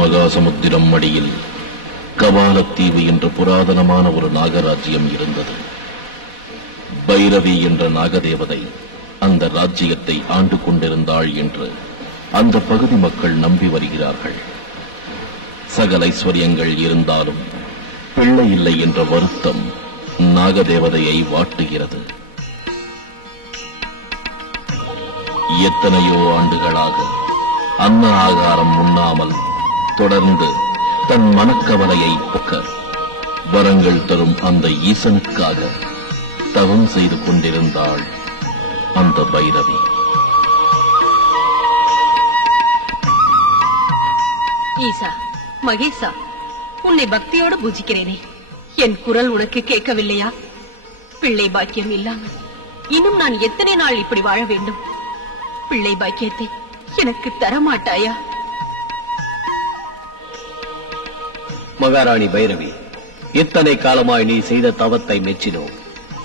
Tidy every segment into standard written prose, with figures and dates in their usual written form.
மகாசமுத்திரம் அடியில் கபாலத்தீவு என்ற புராதனமான ஒரு நாகராஜ்யம் இருந்தது. பைரவி என்ற நாகதேவதை அந்த ராஜ்யத்தை ஆண்டு கொண்டிருந்தாள் என்று அந்த பகுதி மக்கள் நம்பி வருகிறார்கள். சகல ஐஸ்வர்யங்கள் இருந்தாலும் பிள்ளை இல்லை என்ற வருத்தம் நாகதேவதையை வாட்டுகிறது. எத்தனையோ ஆண்டுகளாக அன்ன ஆகாரம் உண்ணாமல் தொடர்ந்து தன் மனக்கவலையை போக்க வரங்கள் தரும் அந்த ஈசனுக்காக தவம் செய்து கொண்டிருந்தாள் அந்த பைரவி. ஈசா, மகேசா, உன்னை பக்தியோடு பூஜிக்கிறேனே, என் குரல் உனக்கு கேட்கவில்லையா? பிள்ளை பாக்கியம் இல்லாமல் இன்னும் நான் எத்தனை நாள் இப்படி வாழ வேண்டும்? பிள்ளை பாக்கியத்தை எனக்கு தரமாட்டாயா? மகாராணி பைரவி, இத்தனை காலமாய் நீ செய்த தவத்தை மெச்சினோம்.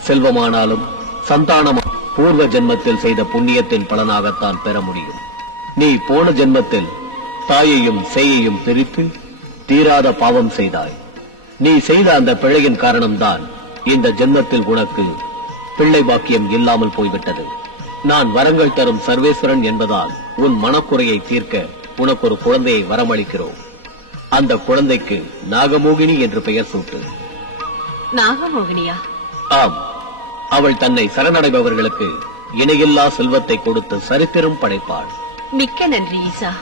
செல்வமானாலும் சந்தானம் பூர்வ ஜென்மத்தில் செய்த புண்ணியத்தின் பலனாகத்தான் பெற முடியும். நீ போன ஜென்மத்தில் தாயையும் சேயையும் பிரித்து தீராத பாவம் செய்தாய். நீ செய்த அந்த பிழையின் காரணம்தான் இந்த ஜென்மத்தில் உனக்கு பிள்ளை பாக்கியம் இல்லாமல் போய்விட்டது. நான் வரங்கள் தரும் சர்வேஸ்வரன் என்பதால் உன் மனக்குறையை தீர்க்க உனக்கு ஒரு குழந்தையை வரமளிக்கிறோம். அந்த குழந்தைக்கு நாகமோகினி என்று பெயர் சூட்டு. நாகமோகினியா? ஆம், அவள் தன்னை சரணடைபவர்களுக்கு இணையில்லா செல்வத்தை கொடுத்து சரித்திரம் படைப்பாள். மிக்க நன்றி ஈசா.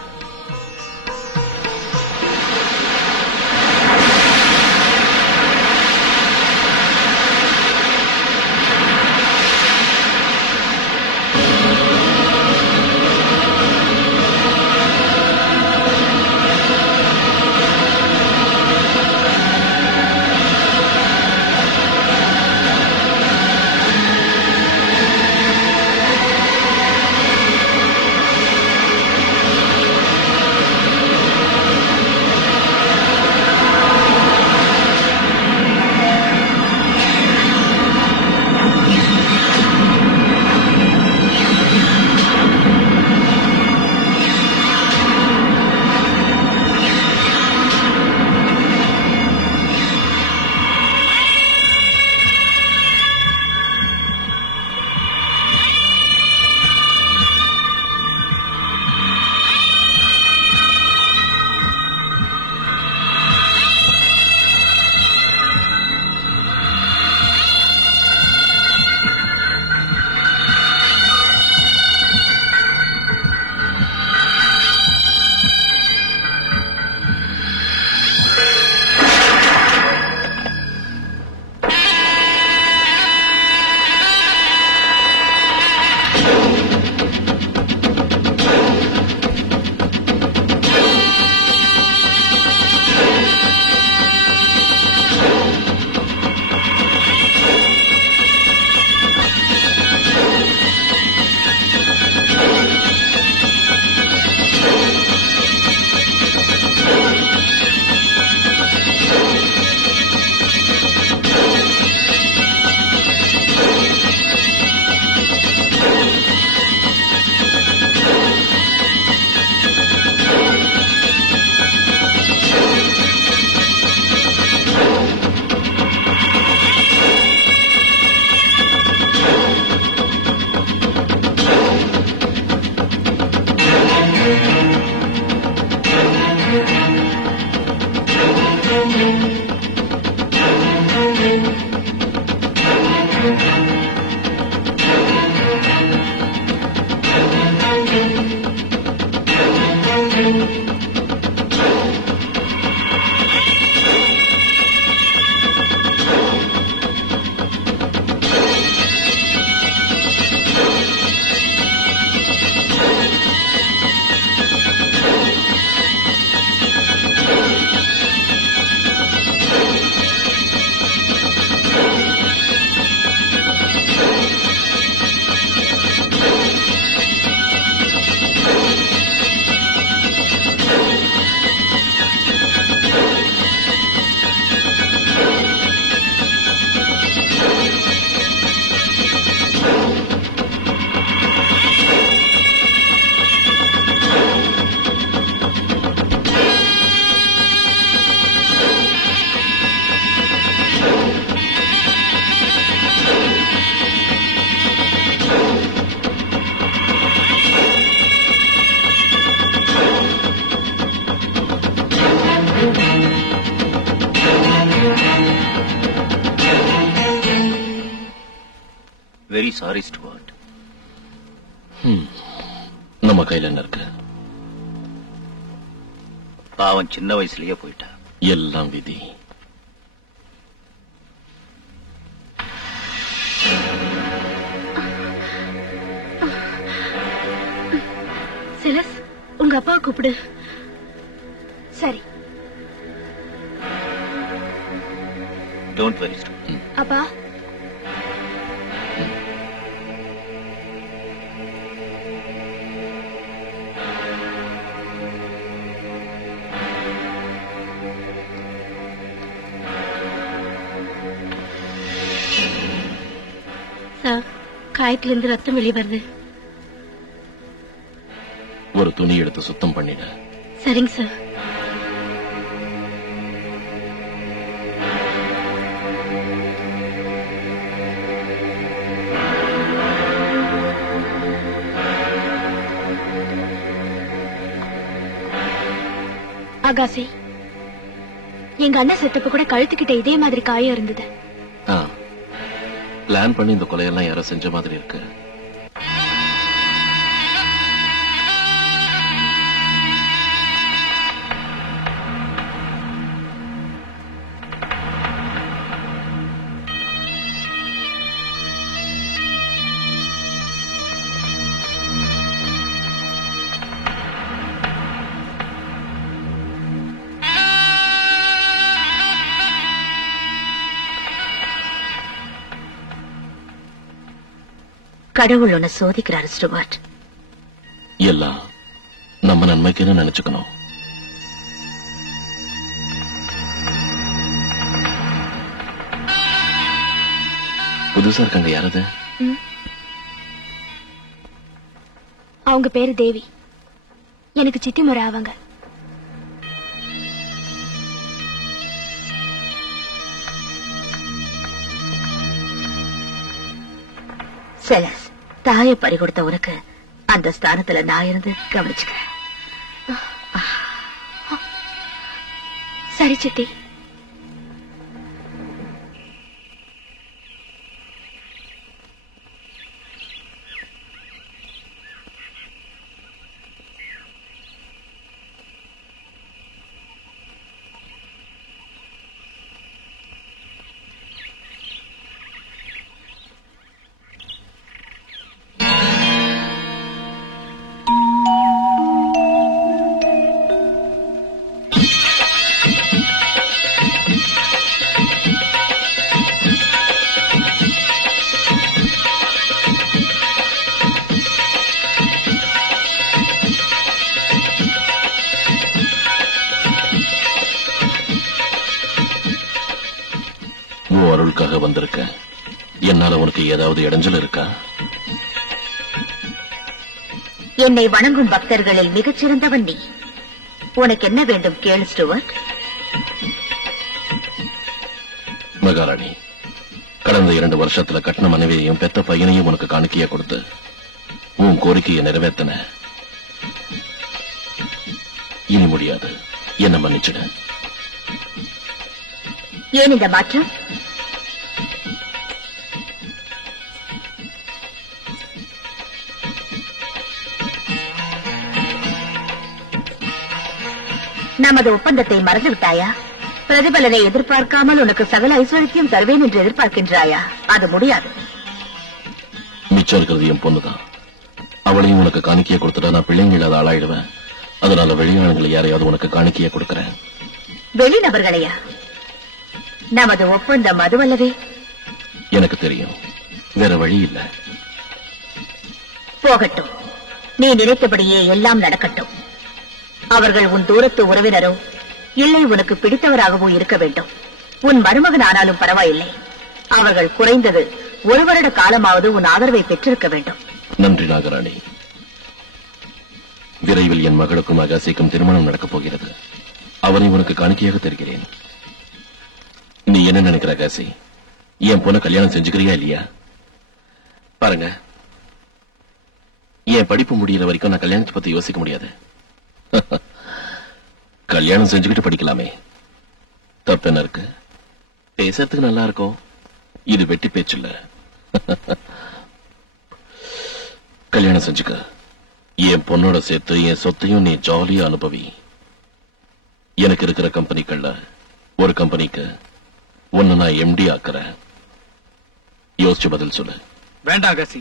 Very sorry Stuart. நம்ம கையில என்ன இருக்கு? பாவம் சின்ன வயசுலயே போயிட்டா. எல்லாம் விதி. செலஸ், உங்க அப்பாவை கூப்பிடு. சரி. Don't worry. அப்பா, சார், காயத்திலிருந்து ரத்தம் வெளியே வருது. ஒரு துணி எடுத்து சுத்தம் பண்ணிட. சரிங்க சார். ஆகாசி, எங்க அண்ணன் செத்தப்ப கூட கழுத்துக்கிட்ட இதே மாதிரி காயம் இருந்தது. பிளான் பண்ணி இந்த கொலையெல்லாம் யாரோ செஞ்ச மாதிரி இருக்கு. கடவுள் உன்னை சோதிக்கிறாரு ஸ்டுவர்ட். எல்லாம் நம்ம நன்மைக்குன்னு நினைச்சுக்கணும். புதுசா இருக்காங்க. யாரது? அவங்க பேரு தேவி. எனக்கு சித்தி முறை ஆவாங்க. செலஸ், தாயை பறி கொடுத்த உனக்கு அந்த ஸ்தானத்துல நான் இருந்து கவனிச்சுக்கிறேன். சரி சித்தி. அருளுக்காக வந்திருக்க. என்னால உனக்கு ஏதாவது இடைஞ்சல் இருக்கா? என்னை வணங்கும் பக்தர்களில் மிகச்சிறந்தவன் நீ. உனக்கு என்ன வேண்டும் கேளு ஸ்டுவர்ட். மகாராணி, கடந்த 2 வருஷத்துல கட்டின மனைவியையும் பெத்த பையனையும் உனக்கு காணிக்கையா கொடுத்து உன் கோரிக்கையை நிறைவேற்றின. இனி முடியாது. என்ன மன்னிச்சிடு. ஏன் இந்த மாற்றம்? நமது ஒப்பந்தத்தை மறந்து விட்டாயா? பிரதிபலனை எதிர்பார்க்காமல் உனக்கு சகல ஐஸ்வர்யத்தையும் தருவேன் என்று எதிர்பார்க்கின்றாயா? அது முடியாது. மிச்சம் இருக்கிறது என் பொண்ணுதான். அவளையும் உனக்கு காணிக்கையை கொடுத்துட்டா நான் பிள்ளைங்க இல்லாத ஆளாயிடுவேன். அதனால வெளியாளங்களை யாரையாவது உனக்கு காணிக்கையை கொடுக்கறேன். வெளிநபர்களையா? நமது ஒப்பந்தம் அதுவல்லவே. எனக்கு தெரியும். வேற வழி இல்ல. போகட்டும். நீ நினைத்தபடியே எல்லாம் நடக்கட்டும். அவர்கள் உன் தூரத்து உறவினரோ இல்லை உனக்கு பிடித்தவராகவோ இருக்க வேண்டும். உன் மருமகன் ஆனாலும் பரவாயில்லை. அவர்கள் குறைந்தது 1 வருட காலமாவது உன் ஆதரவை பெற்றிருக்க வேண்டும். நன்றி நாகராணி. விரைவில் என் மகளுக்கும் அகாசிக்கும் திருமணம் நடக்கப் போகிறது. அவரை உனக்கு காணிக்கையாக தெரிகிறேன். நீ என்ன நினைக்கிற அகாசி? என் பொண்ணை கல்யாணம் செஞ்சுக்கிறியா இல்லையா? பாருங்க, என் படிப்பு முடியற வரைக்கும் நான் கல்யாணத்தை பத்தி யோசிக்க முடியாது. கல்யாணம் செஞ்சுக்கிட்டு படிக்கலாமே, தப்பு என்ன இருக்கு? பேசுறதுக்கு நல்லா இருக்கும். இது வெட்டி பேச்சு இல்ல. கல்யாணம் செஞ்சுக்க. என் பொண்ணோட சேர்த்து என் சொத்தையும் நீ ஜாலியா அனுபவி. எனக்கு இருக்கிற கம்பெனிகள்ல ஒரு கம்பெனிக்கு ஒன்னு நான் எம்டி ஆக்குறேன். யோசிச்சு பதில் சொல்லு. வேண்டாம் காசி,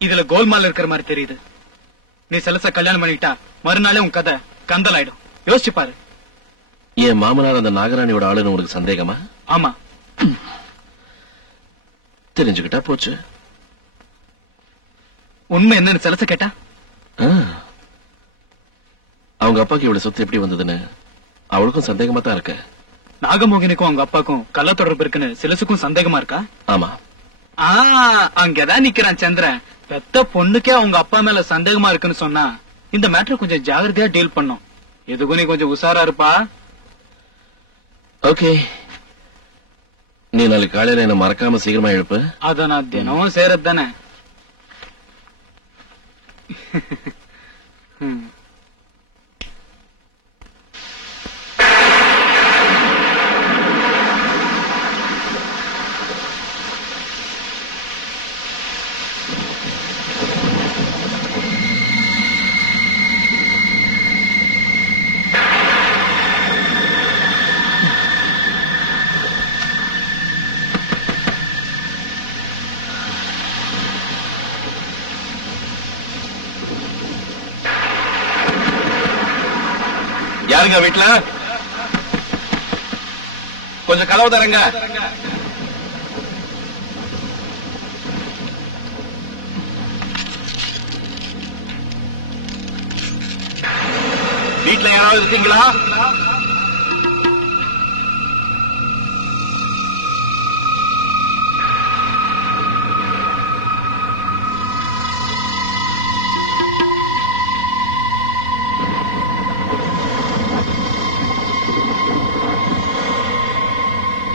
இதுல கோல்மால் இருக்கிற மாதிரி தெரியுது. நீ செலச கல்யாணம் பண்ணிட்டா மறுநாளே உன் கதை கந்தல் ஆயிடும். யோசிச்சு பாரு. என் மாமனார் அந்த நாகராணியோட ஆளுன்னு உனக்கு சந்தேகமா? ஆமா. தெரிஞ்சுக்கிட்டா போச்சு. உண்மை என்னன்னு செலச கேட்டா அவங்க அப்பாக்கு இவ்வளவு சொத்து எப்படி வந்ததுன்னு அவளுக்கும் சந்தேகமா தான் இருக்க. நாகமோகினிக்கும் அவங்க அப்பாக்கும் கள்ள தொடர்பு இருக்குன்னு சிலசுக்கும் சந்தேகமா இருக்கா? ஆமா. அங்கதான் நிக்கிறான் சந்திரன். பெத்த பொண்ணுக்கே அவங்க அப்பா மேல சந்தேகமா இருக்குன்னு சொன்னா இந்த மேட்டர் கொஞ்சம் ஜாகிரதையா டீல் பண்ணும். எதுக்கும் நீ கொஞ்சம் உஷாரா இருப்பா. ஓகே, நீ நாளைக்கு காலையில என்ன மறக்காம சீக்கிரமா எழுப்பு. அத நான் தினமும் செய்யறது தானே. யாருங்க வீட்டுல? கொஞ்சம் கதவு தரங்க. வீட்டுல யாராவது இருக்கீங்களா?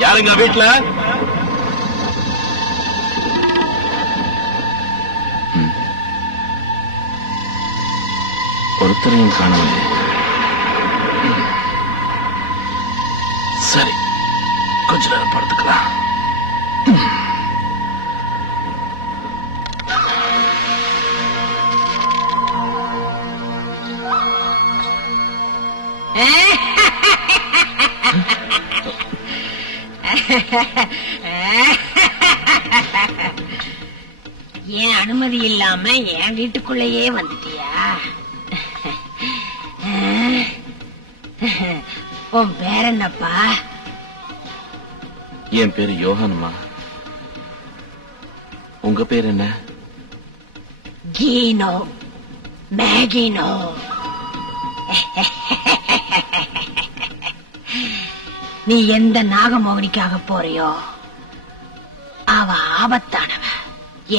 யாருங்க வீட்டுல? ஒருத்தரையும் காணல. சரி, கொஞ்ச நேரம் படுத்துக்கலாம். ஏன் அனுமதி இல்லாம என் வீட்டுக்குள்ளேயே வந்துட்டியா? உன் பேர் என்னப்பா? என் பேரு யோகானம்மா. உங்க பேர் என்ன? கீனோ மேகினோ. நீ எந்த நாகமோகினிக்காக போறியோ அவ ஆபத்தானவ.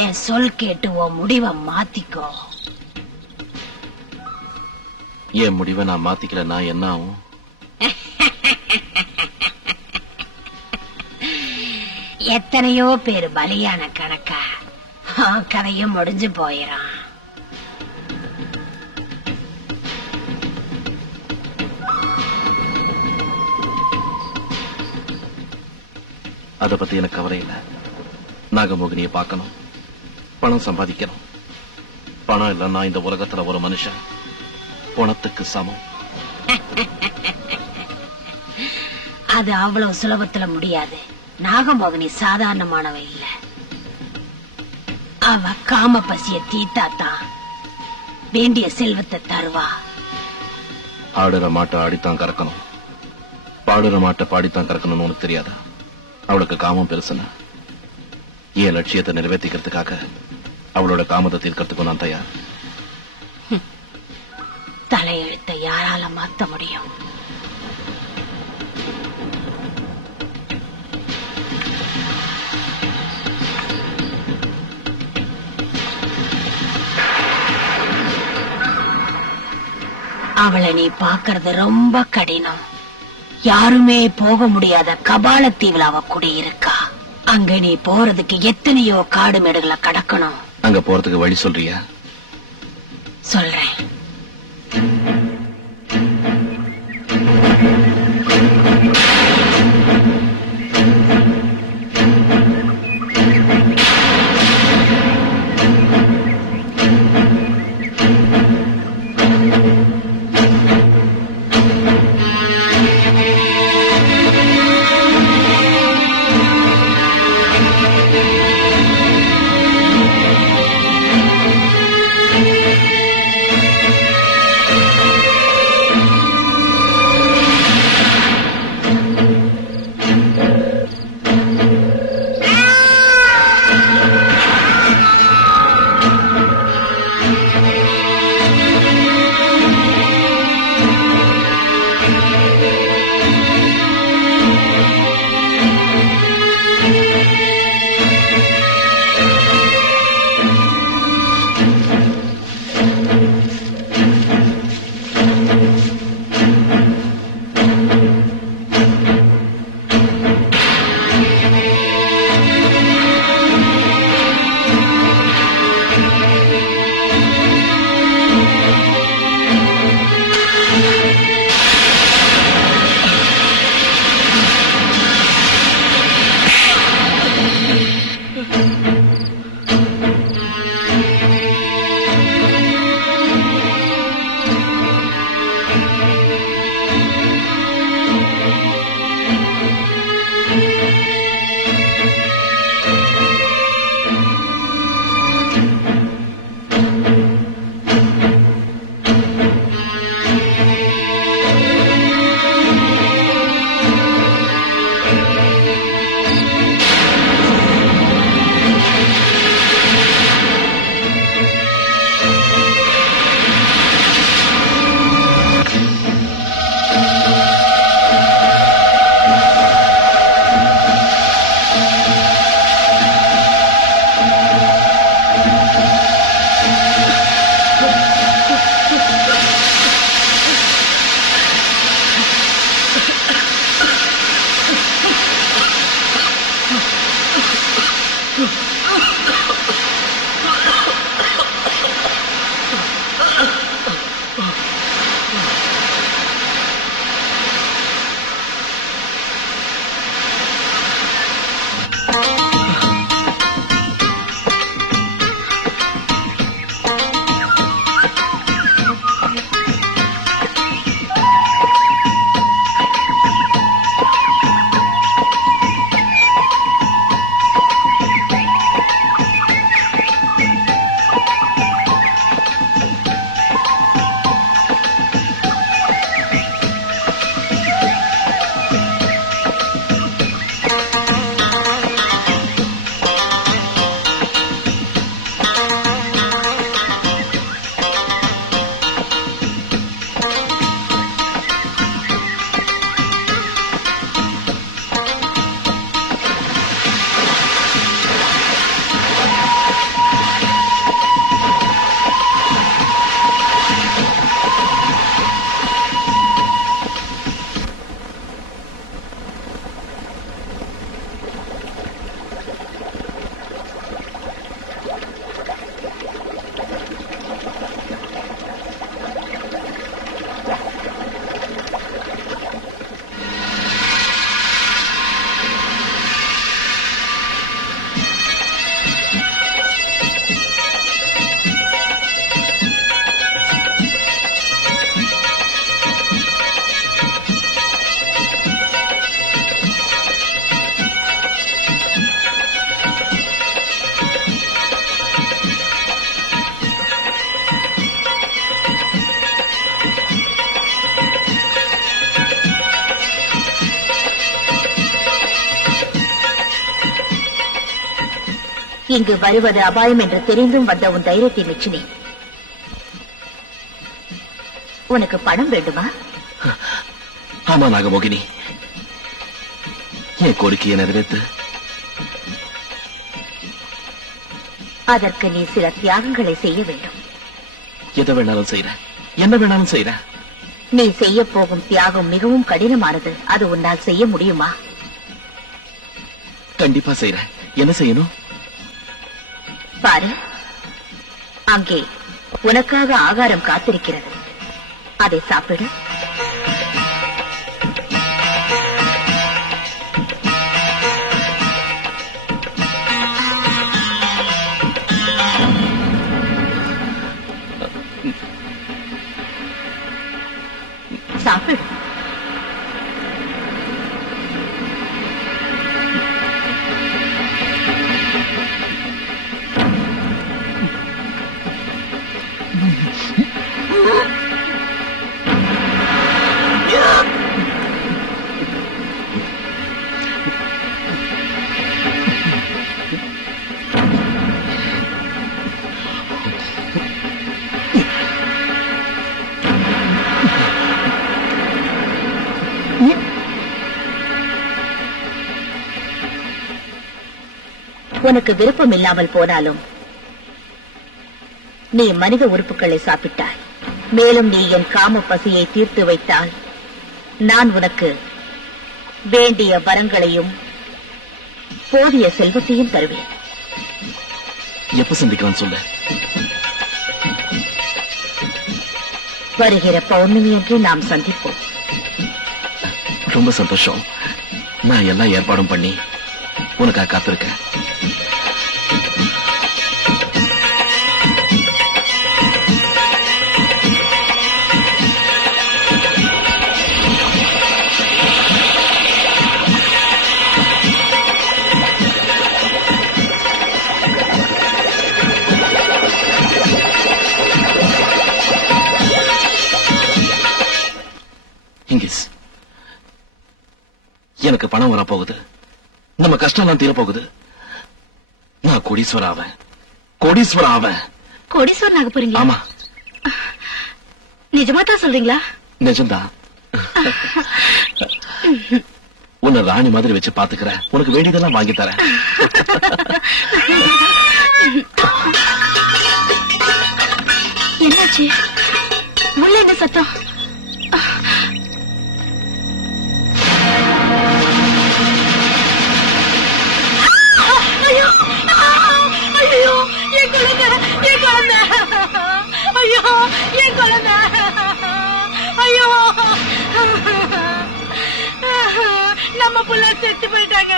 என் சொல் கேட்டு உன் முடிவை மாத்திக்கோ. என் முடிவை நான் மாத்திக்கலன்னா என்ன ஆகும்? எத்தனையோ பேர் பலியான கணக்கா கதையும் முடிஞ்சு போயிடும். அத பத்தி எனக்கு கவலை இல்ல. நாகமோகினியை பார்க்கணும், பணம் சம்பாதிக்கணும். பணம் இல்லைன்னா இந்த உலகத்துல ஒரு மனுஷன் பணத்துக்கு சமம். அது அவ்வளவு சுலபத்துல முடியாது. நாகமோகினி சாதாரணமானவ இல்ல. அவ காம பசிய தீத்தாத்தான் வேண்டிய செல்வத்தை தருவா. ஆடுற மாட்டை ஆடித்தான் கறக்கணும், பாடுற மாட்டை பாடித்தான் கறக்கணும்னு உனக்கு தெரியாதா? அவளுக்கு காமம் பெருசுன்னா என் லட்சியத்தை நிறைவேற்றிக்கிறதுக்காக அவளோட காமத்தை தீர்க்கறதுக்கும் நான் தயார். தலையெழுத்தை யாரால மாத்த முடியும்? அவளை நீ பாக்குறது ரொம்ப கடினம். யாருமே போக முடியாத கபாலத்தீவுல அவ குடியிருக்கா. அங்க நீ போறதுக்கு எத்தனையோ காடு மேடுகளை கடக்கணும். அங்க போறதுக்கு வழி சொல்றியா? சொல்றேன். இங்கு வருவது அபாயம் என்று தெரிந்தும் வந்த உன் தைரியத்தை மெச்சினேன். உனக்கு பணம் வேண்டுமா? ஆமா நாகமோகினி, என் கோரிக்கையை நிறைவேற்று. அதற்கு நீ சில தியாகங்களை செய்ய வேண்டும். எதை வேணாலும் செய்யற, என்ன வேணாலும் செய்யற. நீ செய்ய போகும் தியாகம் மிகவும் கடினமானது. அது உன்னால் செய்ய முடியுமா? கண்டிப்பா செய்யற. என்ன செய்யணும்? பாரு, அங்கே உனக்காக ஆகாரம் காத்திருக்கிறது. அதை சாப்பிடு. சாப்பிடு. உனக்கு விருப்பம் இல்லாமல் போனாலும் நீ மனித உறுப்புகளை சாப்பிட்டாய். மேலும் நீ என் காம பசியை தீர்த்து வைத்தால் நான் உனக்கு வேண்டிய வரங்களையும் போதிய செல்வத்தையும் தருவேன். எப்ப சந்திக்கலாம் சொல்ல? வருகிற பௌர்ணமி என்று நாம் சந்திப்போம். ரொம்ப சந்தோஷம். நான் எல்லா ஏற்பாடும் பண்ணி உனக்காக காத்திருக்கேன். எனக்கு பணம் வரப்போகுது. நம்ம கஷ்டம் எல்லாம் தீரப்போகுது. நான் கோடீஸ்வரன் ஆவேன். கோடீஸ்வரன் ஆவேன். கோடீஸ்வரன் ஆக போறீங்க? ஆமா. நிஜமா தான் சொல்றீங்களா? நிஜம்தான். உன்னை ராணி மாதிரி வச்சு பாத்துக்கிற. உனக்கு வேண்டியதெல்லாம் வாங்கி தரேன். என்னாச்சு? உள்ள என்ன சத்தம்? ஐயோ, என் குழந்தை, என் குழந்தை, ஐயோ, என் குழந்தை, ஐயோ, நம்ம புள்ள செத்து போயிட்டாங்க.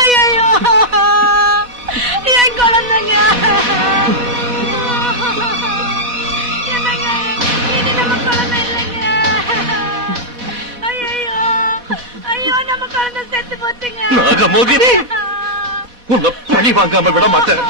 ஐயோ, என் குழந்தைங்க. என்னங்க, இது நம்ம குழந்தை இல்லைங்க. ஐயோ, ஐயோ, நம்ம குழந்தை செத்து போச்சுங்க. நாகமோகினி, உன்னை பழி வாங்காம விட மாட்டேன்.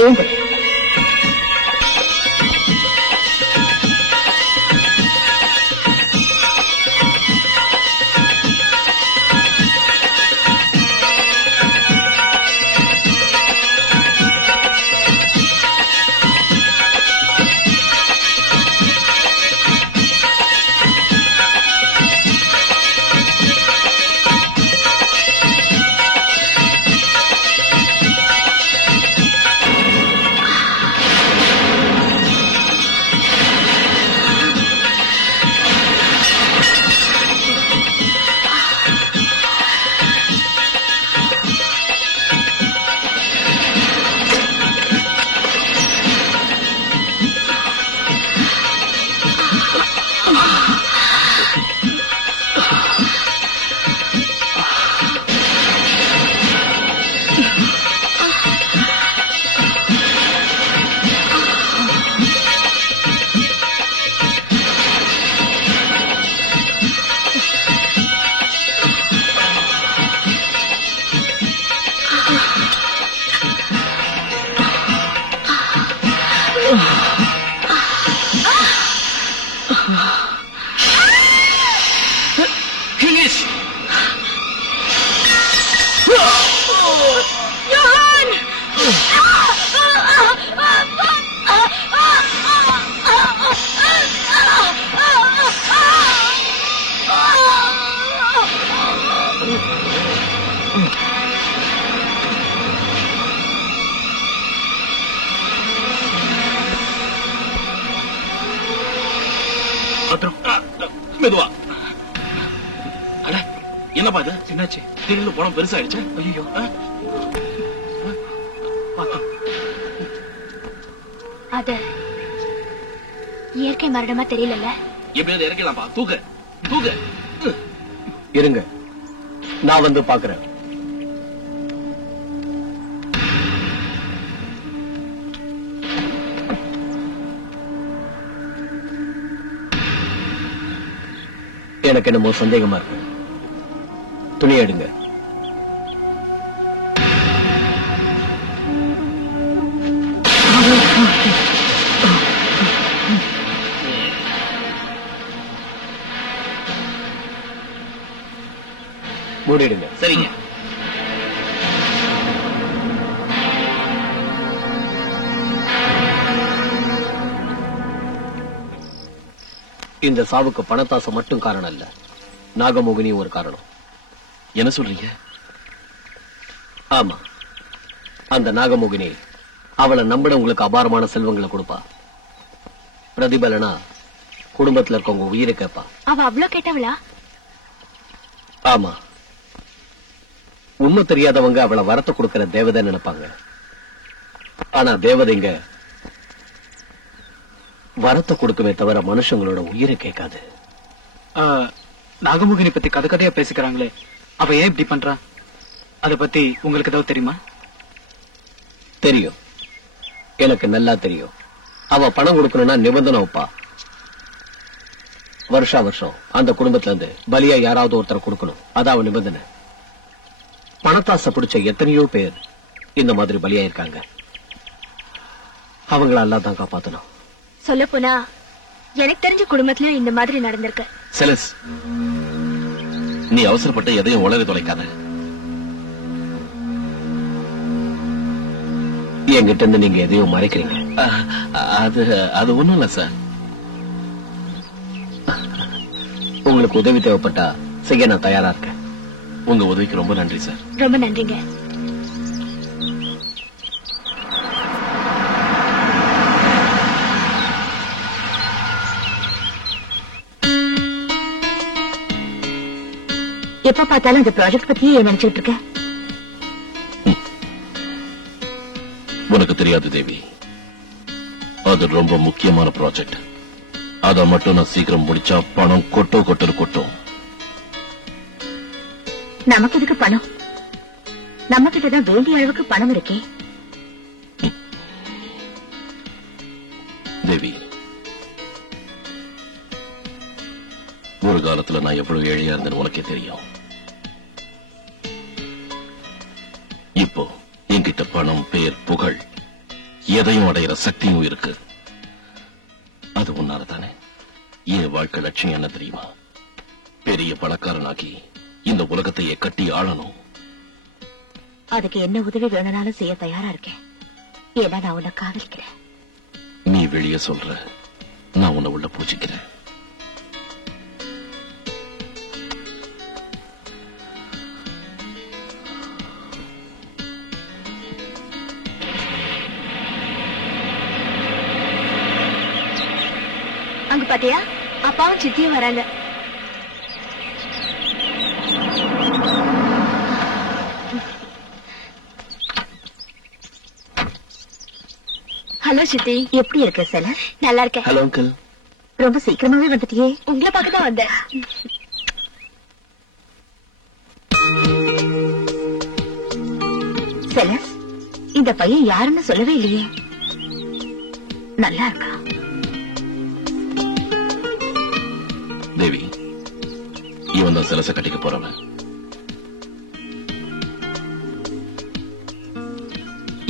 எழுந்து. மெதுவா. அட என்னப்பா இது? என்னாச்சு? திடீர்னு பணம் பெருசாயிடுச்சு. ஐயோ, அது இயற்கை மரணமா தெரியல. எப்படியாவது இறக்கலாம்ப்பா. தூக்கு தூக்கு. இருங்க, நான் வந்து பாக்குறேன். எனக்கு என்னமோ சந்தேகமா இருக்கு. துணி எடுங்க. மூடிடுங்க. சரிங்க. இந்த சாவுக்கு பணத்தாசை மட்டும் காரணம் இல்ல, நாகமோகினி ஒரு காரணம். என்ன சொல்றீங்க? ஆமா, அந்த நாகமோகினி அவளை நம்பினவங்களுக்கு அபாரமான செல்வங்களை கொடுப்பா. பிரதிபலனா குடும்பத்துல இருக்கவங்க உயிரை கேட்பா. அவ அவ்வளவு கேட்டவளா? ஆமா, உண்மை தெரியாதவங்க அவளை வரத்தை கொடுக்கிற தேவதை நினைப்பாங்க. ஆனா தேவதைங்க வரத்தை கொடுக்கவே தவிர மனுஷங்களோட உயிரை கேட்காது. நாகமோகினி பத்தி கதை கதையா பேசிக்கிறாங்களே, அவ ஏன் இப்படி பண்றா? அத பத்தி உங்களுக்கு ஏதாவது தெரியுமா? தெரியும், எனக்கு நல்லா தெரியும். அவ பணம் கொடுக்கணும்னா நிபந்தனை வைப்பா. வருஷா வருஷம் அந்த குடும்பத்துல இருந்து பலியா யாராவது ஒருத்தர் கொடுக்கணும். அதான் அவ நிபந்தனை. பணத்தாசை பிடிச்ச எத்தனையோ பேர் இந்த மாதிரி பலியாயிருக்காங்க. அவங்கள எல்லாம் தான் காப்பாத்தணும். சொல்ல போனா எனக்கு தெரிஞ்ச குடும்பத்திலயும் இந்த மாதிரி நடந்திருக்கு. செலஸ், நீ அவசரப்பட்டு எதையும் உளறி தொலைக்காத. என்கிட்ட இருந்து நீங்க எதையும் மறைக்கிறீங்க. அது ஒண்ணும் இல்ல சார். உங்களுக்கு உதவி தேவைப்பட்டா செய்ய நான் தயாரா இருக்கேன். உங்க உதவிக்கு ரொம்ப நன்றி சார். ரொம்ப நன்றிங்க. எப்ப பார்த்தாலும் இந்த ப்ராஜெக்ட் பத்தியே நினைச்சிட்டு இருக்க. உனக்கு தெரியாது தேவி, அது ரொம்ப முக்கியமான ப்ராஜெக்ட். அத மட்டும் நான் சீக்கிரம் முடிச்சா பணம் கொட்டும். நமக்கு இதுக்கு பணம்? நம்ம கிட்டதான் வேண்டிய அளவுக்கு பணம் இருக்கே. தேவி, ஒரு காலத்துல நான் எவ்வளவு ஏழையா இருந்தேன்னு உனக்கே தெரியும். இப்போ என்கிட்ட பணம், பேர், புகழ் எதையும் அடையிற சக்தியும் இருக்கு. அது உன்னால தானே. என் வாழ்க்கை லட்சியம் என்ன தெரியுமா? பெரிய பணக்காரனாக்கி இந்த உலகத்தையே கட்டி ஆளணும். அதுக்கு என்ன உதவி வேணும்னாலும் செய்ய தயாரா இருக்கேன். ஏன்னா நான் உன்னை காதலிக்கிறேன். நீ வெளியே சொல்ற, நான் உன்னை உள்ள பூஜிக்கிறேன். அங்க பாத்தியா, அப்பாவும் சித்தியும் வராங்க. ஹலோ சித்தி, எப்படி இருக்க செல? நல்லா இருக்கேன். Hello uncle. ரொம்ப சீக்கிரமாவே வந்துட்டியே. உங்களை பார்க்க தான் வந்தேன். செலஸ், இந்த பையன் யாருன்னு சொல்லவே இல்லையே. நல்லா இருக்கா? தேவி, இவன் தான் செலச கட்டிக்க போறவன்.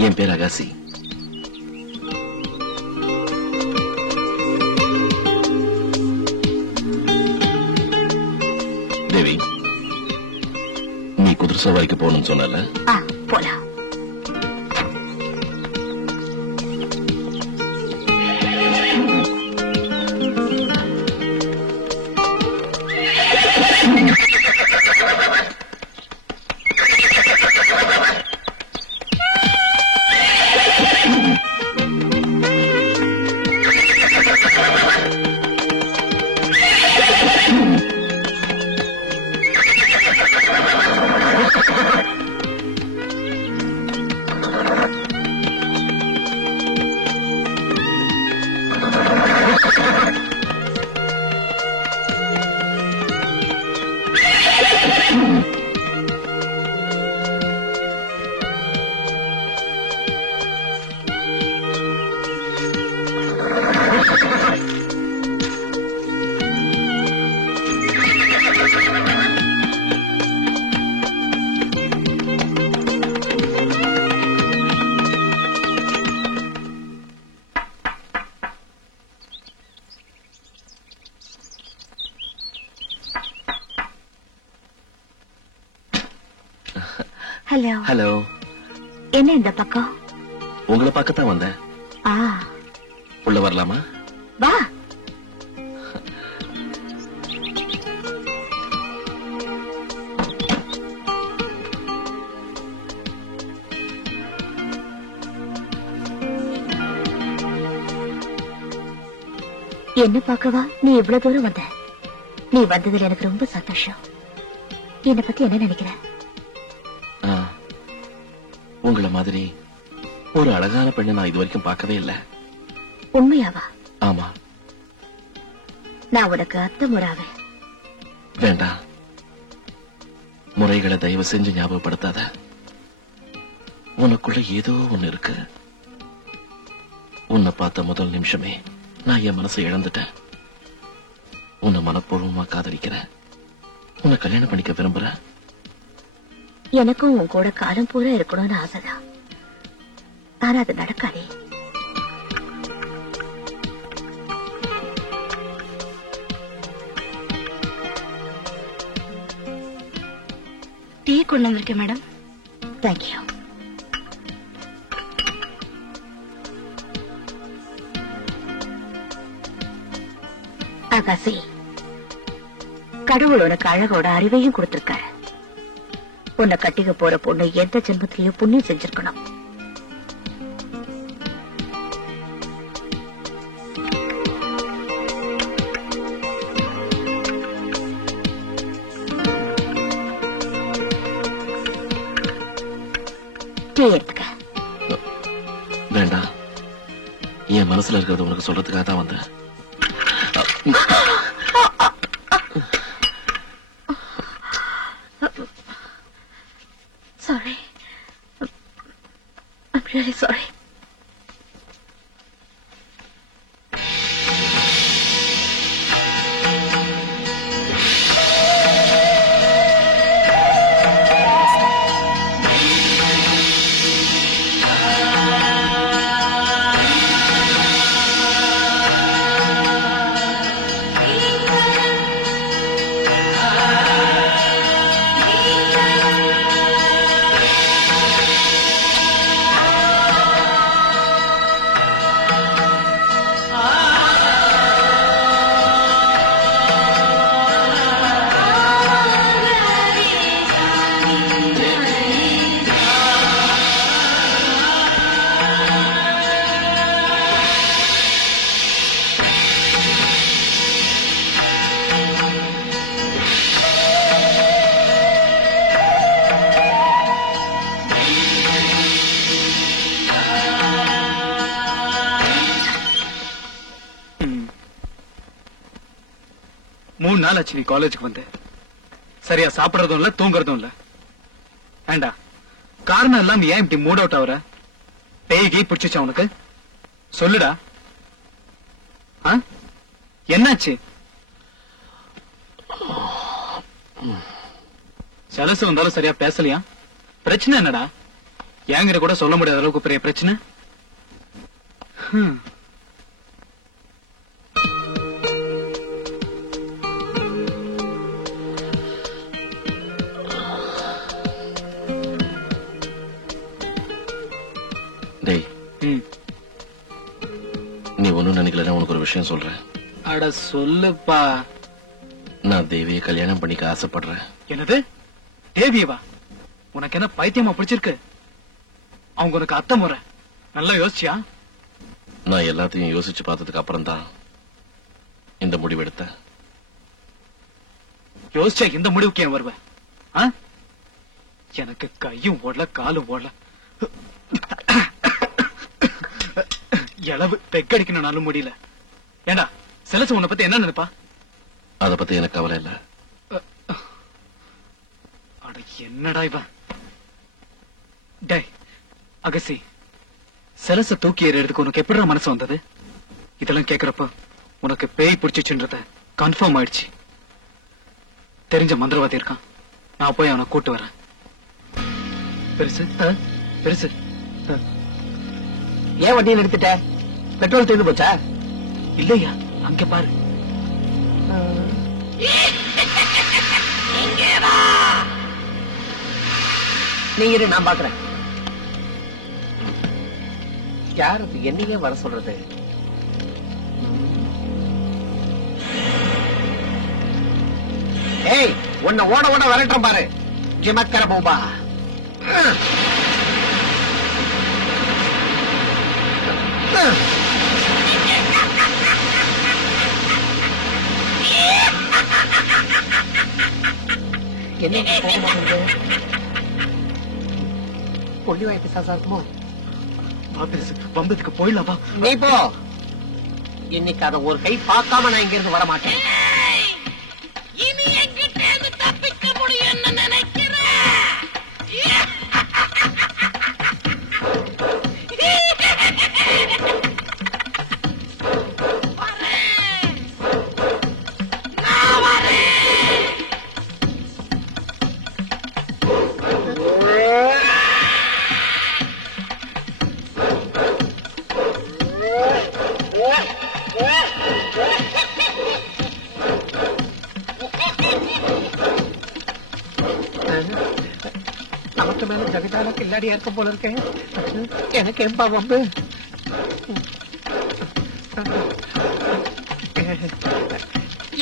என் பேர் அகாசி. தேவி, நீ குதிரை சவாரிக்கு போகணும்னு சொன்னல? போலாம். ஹலோ. ஹலோ. என்ன இந்த பக்கம்? உங்களை பார்க்கத்தான் வந்தேன். உள்ள வரலாமா? வா. என்ன பார்க்கவா நீ இவ்வளவு தூரம் வந்த? நீ வந்ததுல எனக்கு ரொம்ப சந்தோஷம். என்னை பத்தி என்ன நினைக்கிற? உங்களை மாதிரி ஒரு அழகான பெண்ணை நான் இது வரைக்கும் பார்க்கவே இல்லை. உண்மையாவா? ஆமா. நான் உனக்கு அத்தை முறாவே. வேண்டாம், முறைகளை தயவு செஞ்சு ஞாபகப்படுத்தாத. உனக்குள்ள ஏதோ ஒண்ணு இருக்கு. உன்னை பார்த்த முதல் நிமிஷமே நான் என் மனசை இழந்துட்டேன். உன்னை மனப்பூர்வமா காதலிக்கிறேன். உன்னை கல்யாணம் பண்ணிக்க விரும்புறேன். எனக்கும் உன் கூட காலம் பூரா இருக்கணும்னு ஆசைதான். ஆனா அது நடக்காதே. டீ கொண்டு வந்திருக்கேன் மேடம். தேங்க்யூ. ஆகாசி, கடவுள் உனக்கு அழகோட அறிவையும் கொடுத்திருக்காரு. உன்னை கட்டிக்க போற பொண்ணு எந்த ஜென்மத்திலயும் புண்ணியம் செஞ்சிருக்கணும். டீ எடுத்துக்க. வேண்டாம், என் மனசுல இருக்கிறது உனக்கு சொல்றதுக்காக தான் வந்தேன். Sorry. I'm really sorry. 3 நாள் ஆச்சு நீ காலேஜுக்கு வந்து. சரியா சாப்பிடறதும் இல்ல, தூங்குறதும் இல்ல. ஏண்டா காரணம் எல்லாம் ஏன் இப்படி மூட் அவுட் ஆகுற? பேய் கீ பிடிச்சிச்சா உனக்கு? சொல்லுடா. என்னாச்சு? சலசு வந்தாலும் சரியா பேசலையா? பிரச்சனை என்னடா? என்கிட்ட கூட சொல்ல முடியாத அளவுக்கு பெரிய பிரச்சனை. டேய், நீ ஒண்ணும் நினைக்கலன்னா உனக்கு ஒரு விஷயம் சொல்றேன். அட சொல்லுப்பா. நான் தேவியை கல்யாணம் பண்ணிக்க ஆசைப்படுறேன். என்னது? தேவியவா? உனக்கு என்ன பைத்தியமா பிடிச்சிருக்கு? அவங்க உனக்கு அத்தை முறை. நல்லா யோசிச்சியா? நான் எல்லாத்தையும் யோசிச்சு பார்த்ததுக்கு அப்புறம் தான் இந்த முடிவு எடுத்தேன். யோசிச்சா இந்த முடிவுக்கு ஏன் வருவ? எனக்கு கையும் ஓடல, காலும் ஓடல. எளவு பெக்கடிக்கணும்னாலும் முடியல. ஏண்டா செலசு உன்னை பத்தி என்ன நினைப்பா? அத பத்தி எனக்கு கவலை இல்ல. அட என்னடா இவன்? டேய் அகசி, செலச தூக்கி எறியறதுக்கு உனக்கு எப்படிடா மனசு வந்தது? இதெல்லாம் கேக்குறப்ப உனக்கு பேய் பிடிச்சிச்சுன்றத கன்ஃபார்ம் ஆயிடுச்சு. தெரிஞ்ச மந்திரவாதி இருக்கான், நான் போய் அவனை கூட்டு வரேன். பெருசு பெருசு, ஏன் வண்டியை நிறுத்திட்ட? பெட்ரோல் தீர்ந்து போச்சா? இல்லையா, அங்க பாரு. நீங்க இரு, நான் பாக்குறேன். யார் அது என்னையே வர சொல்றது? ஏய், உன்னை ஓட ஓட வரட்டும் பாரு. ஜிமக்கர பூபா. என்ன பொல்லி வாய்ப்பு சாசா இருக்குமோ? வம்பத்துக்கு போயிடலாமா? நீ போ. இன்னைக்கு அத ஒரு கை பார்க்காம நான் இங்க இருந்து வர மாட்டேன். இனி எங்கிட்ட இருந்து தப்பிக்க முடியும்னு நினைக்கிறேன். நமக்கு மேல கவிதால கில்லாடியா இருக்க போல இருக்கேன். எனக்கு ஏன்பா வம்பு?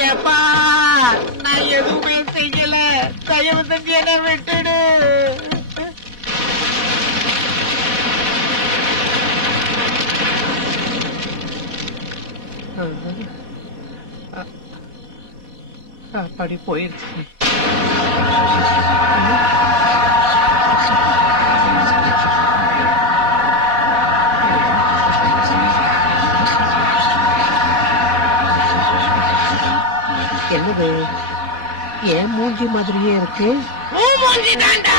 ஏப்பா, நான் எதுவுமே செய்யல. தயவு செஞ்சு என்ன விட்டுடு. அப்படி போயிருச்சு. என்னது, ஏன் மூஞ்சி மாதிரியே இருக்கு? மூஞ்சி தாண்டா.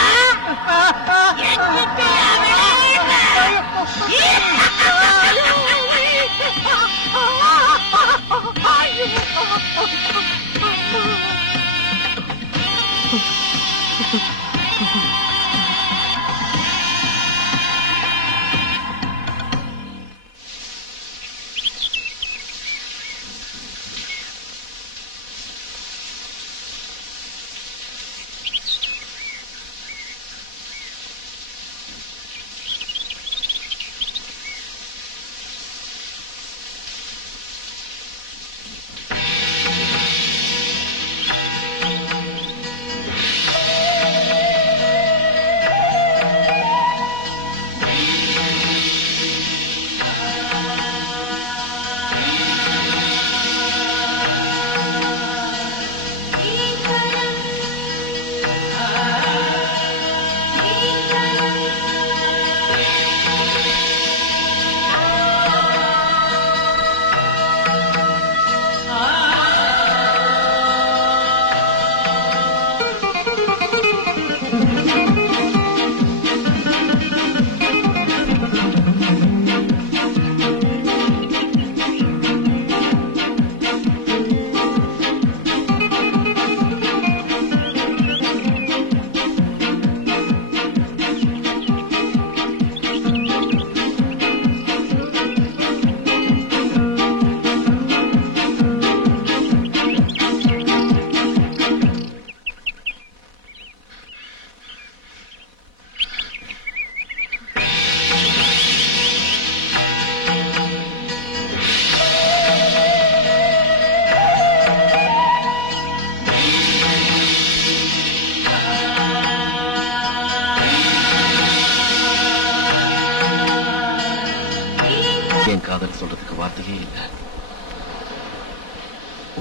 காதல் சொல்றதுக்கு வார்த்தையே இல்லை.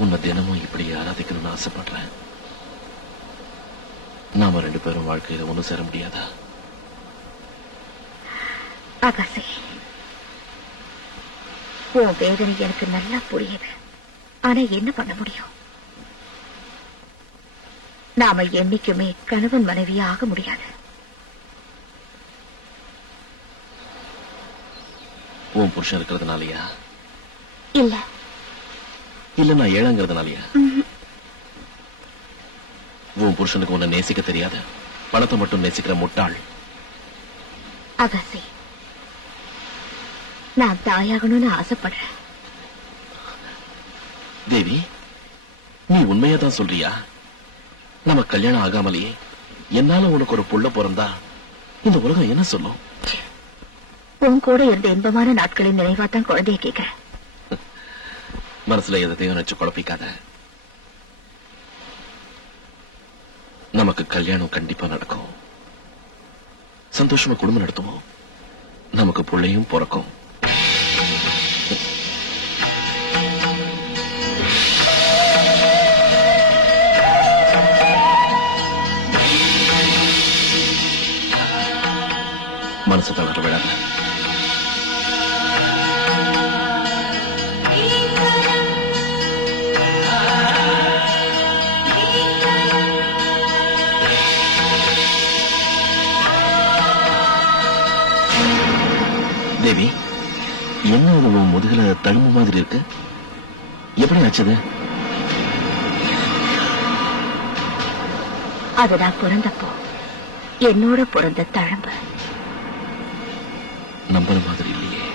உன்னை தினமும் இப்படி ஆராதிக்கணும்னு ஆசைப்படுறேன். நாம 2 பேரும் வாழ்க்கையில ஒண்ணு சேர முடியாதா? ஆகாசே, உன் வேதனை எனக்கு நல்லா புரியுது. ஆனா என்ன பண்ண முடியும்? நாம என்னைக்குமே கணவன் மனைவியா ஆக முடியாது. உன் புருஷன் இருக்கிறதுனாலயா? இல்ல இல்ல நான் ஏழங்கிறதுனாலயா? உன் புருஷனுக்கு உன்னை நேசிக்க தெரியாது, பணத்தை மட்டும் நேசிக்கிற முட்டாள். ஆகாசே, நான் தாயாகணும்னு ஆசைப்படுறேன். தேவி, நீ உண்மையா தான் சொல்றியா? நம்ம கல்யாணம் ஆகாமலேயே என்னால உனக்கு ஒரு புள்ள பிறந்தா இந்த உலகம் என்ன சொல்லும்? உன் கூட இருந்த இன்பமான நாட்களின் நினைவாத்தான் குழந்தைய கேட்கிறேன். மனசுல எதையும் நினைச்சு குழப்பிக்காத. நமக்கு கல்யாணம் கண்டிப்பா நடக்கும். சந்தோஷமா குடும்பம் நடத்துவோம். நமக்கு பிள்ளையும் பிறக்கும். மனசு தளர விடாத. தேவி, என்ன உன் முதுகுல தழும்பு மாதிரி இருக்கு? எப்படி ஆச்சது? அது நான் பிறந்தப்போ என்னோட பிறந்த தழும்பு. நம்புற மாதிரி இல்லையே.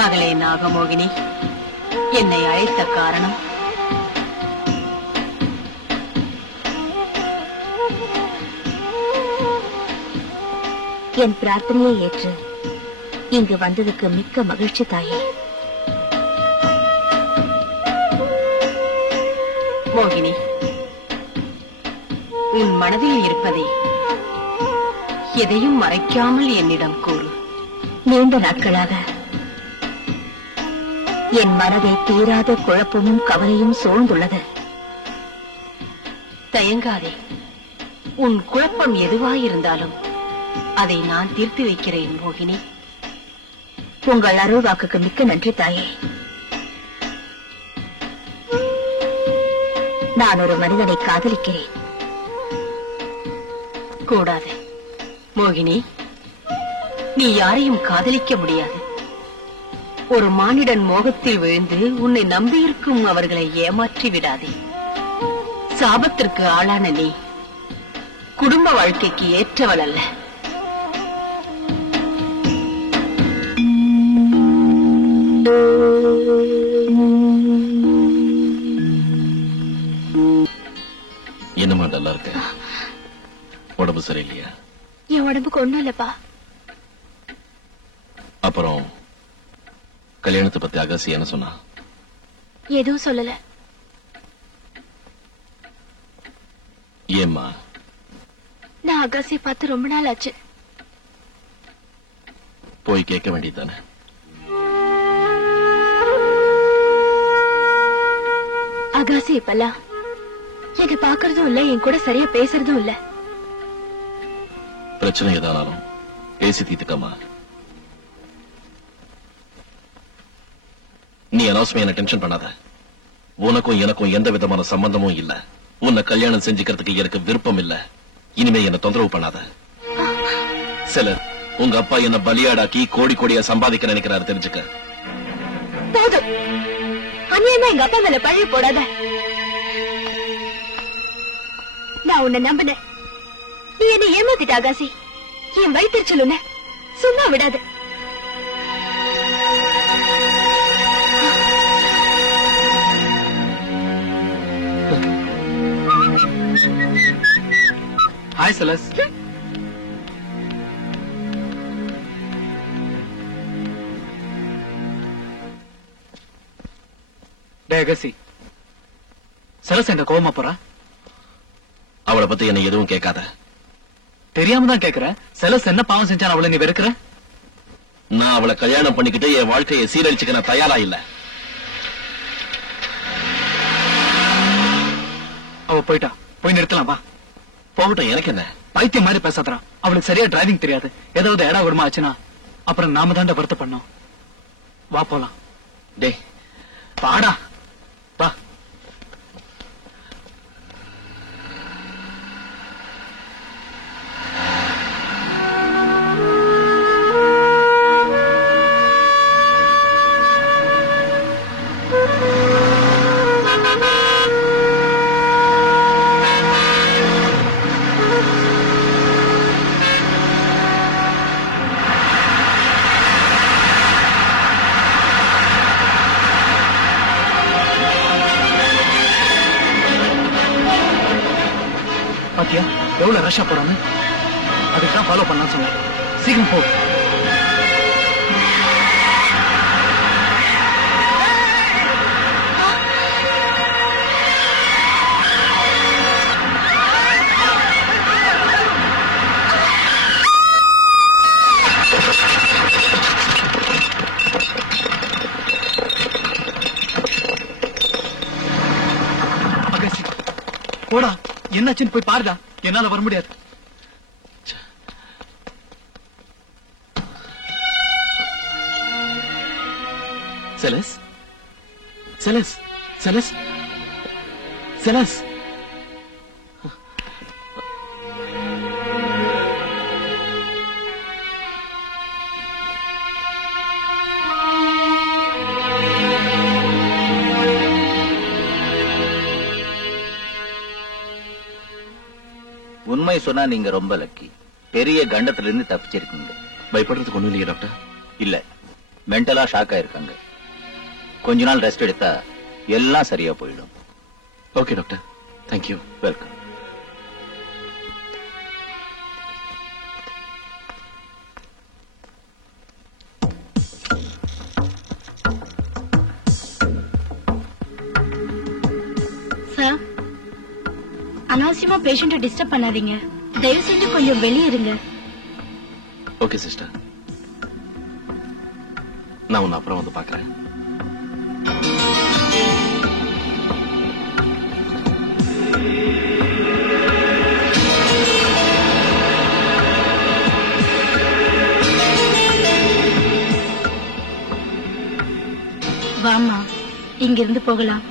மகளே நாகமோகினி, என்னை அழைத்த காரணம்? என் பிரார்த்தனையை ஏற்று இங்கு வந்ததுக்கு மிக்க மகிழ்ச்சி தாயே. மோகினி, உன் மனதில் இருப்பதை எதையும் மறைக்காமல் என்னிடம் கூறு. நீண்ட நாட்களாக என் மனதை தீராத குழப்பமும் கவலையும் சூழ்ந்துள்ளது. தயங்காதே. உன் குழப்பம் எதுவாயிருந்தாலும் அதை நான் தீர்த்து வைக்கிறேன் மோகினி. உங்கள் அருள் வாக்குக்கு மிக்க நன்றி தாயே. நான் ஒரு மனிதனை காதலிக்கிறேன். கூடாது மோகினி, நீ யாரையும் காதலிக்க முடியாது. ஒரு மானிடன் மோகத்தில் விழுந்து உன்னை நம்பியிருக்கும் அவர்களை ஏமாற்றி விடாதே. சாபத்திற்கு ஆளான நீ குடும்ப வாழ்க்கைக்கு ஏற்றவள் அல்ல. என்னமா நல்லா இருக்க? உடம்பு சரியில்லையா? என் உடம்புக்கு ஒண்ணும் இல்லப்பா. அப்புறம் கல்யாணத்தை பத்தி அகாசி என்ன சொன்னா? எதுவும் சொல்லல. ஏம்மா? நான் அகாசியை பார்த்து ரொம்ப நாள் ஆச்சு. போய் கேட்க வேண்டியதானே? அகாசி இப்பெல்லாம் என்னை பாக்குறதும் இல்ல, என் கூட சரியா பேசுறதும் இல்ல. பிரச்சனை ஏதானாலும் பேசி தீர்த்துக்கம்மா. நீ அனாவசியமா என்ன டென்ஷன் பண்ணாத. உனக்கும் எனக்கும் எந்த விதமான சம்பந்தமும் இல்ல. உன்னை கல்யாணம் செஞ்சுக்கிறதுக்கு எனக்கு விருப்பம் இல்ல. இனிமே என்ன தொந்தரவு பண்ணாத. சிலர் உங்க அப்பா என்ன பலியாடாக்கி கோடி கோடியா சம்பாதிக்க நினைக்கிறாரு, தெரிஞ்சுக்க. போதும், அநியாயமா எங்க அப்பா மேல பழைய போடாத. நான் உன்னை நம்பினேன், நீ என்ன ஏமாத்திட்ட ஆகாசி. என் வயிற்றுச்சல் உன்ன சும்மா விடாது. ஹாய் செலஸ். அகசி, செலஸ் எங்க கோவமா போறா? அவளை பத்தி என்ன எதுவும் கேட்காத. தெரியாம தான் கேக்குறேன். செலஸ் என்ன பாவம் செஞ்சான் அவளை நீ வெறுக்கிற? நான் அவளை கல்யாணம் பண்ணிக்கிட்டு என் வாழ்க்கையை சீரழிச்சுக்க நான் தயாரா இல்ல. அவ போயிட்டா, போய் நிறுத்தலாம் வா. போகட்டும், எனக்கு என்ன. பைத்தியம் மாதிரி பேசாதான். அவளுக்கு சரியா டிரைவிங் தெரியாது. ஏதாவது இடம் வருமா ஆச்சுன்னா அப்புறம் நாம தாண்ட வருத்த பண்ணோம். வா போலாம். டே பாடா வா. பாத்தியா எவ்வளவு ரஷ்ஷா போறான்னு? அதுக்குதான் ஃபாலோ பண்ணா சொன்னேன். சீக்கிரம் போ. போடா, என்னாச்சுன்னு போய் பாருடா. என்னால வர முடியாது. செலஸ், செலஸ், செலஸ், செலஸ். உண்மை சொன்னா நீங்க ரொம்ப லக்கி. பெரிய கண்டத்திலிருந்து தப்பிச்சிருக்கீங்க. பயப்படுறதுக்கு ஒண்ணும் இல்லையா டாக்டர்? இல்ல, மென்டலா ஷாக் ஆயிருக்காங்க. கொஞ்ச நாள் ரெஸ்ட் எடுத்தா எல்லாம் சரியா போயிடும். Okay doctor, thank you. Welcome. Sir, அனாவசியமா பேஷண்ட்டை டிஸ்டர்ப் பண்ணாதீங்க. தயவு செஞ்சு கொஞ்சம் வெளியே இருங்க. ஓகே சிஸ்டர், நான் உன்னை அப்புறம் வந்து பாக்குறேன். வாமா, இங்கிருந்து போகலாம்.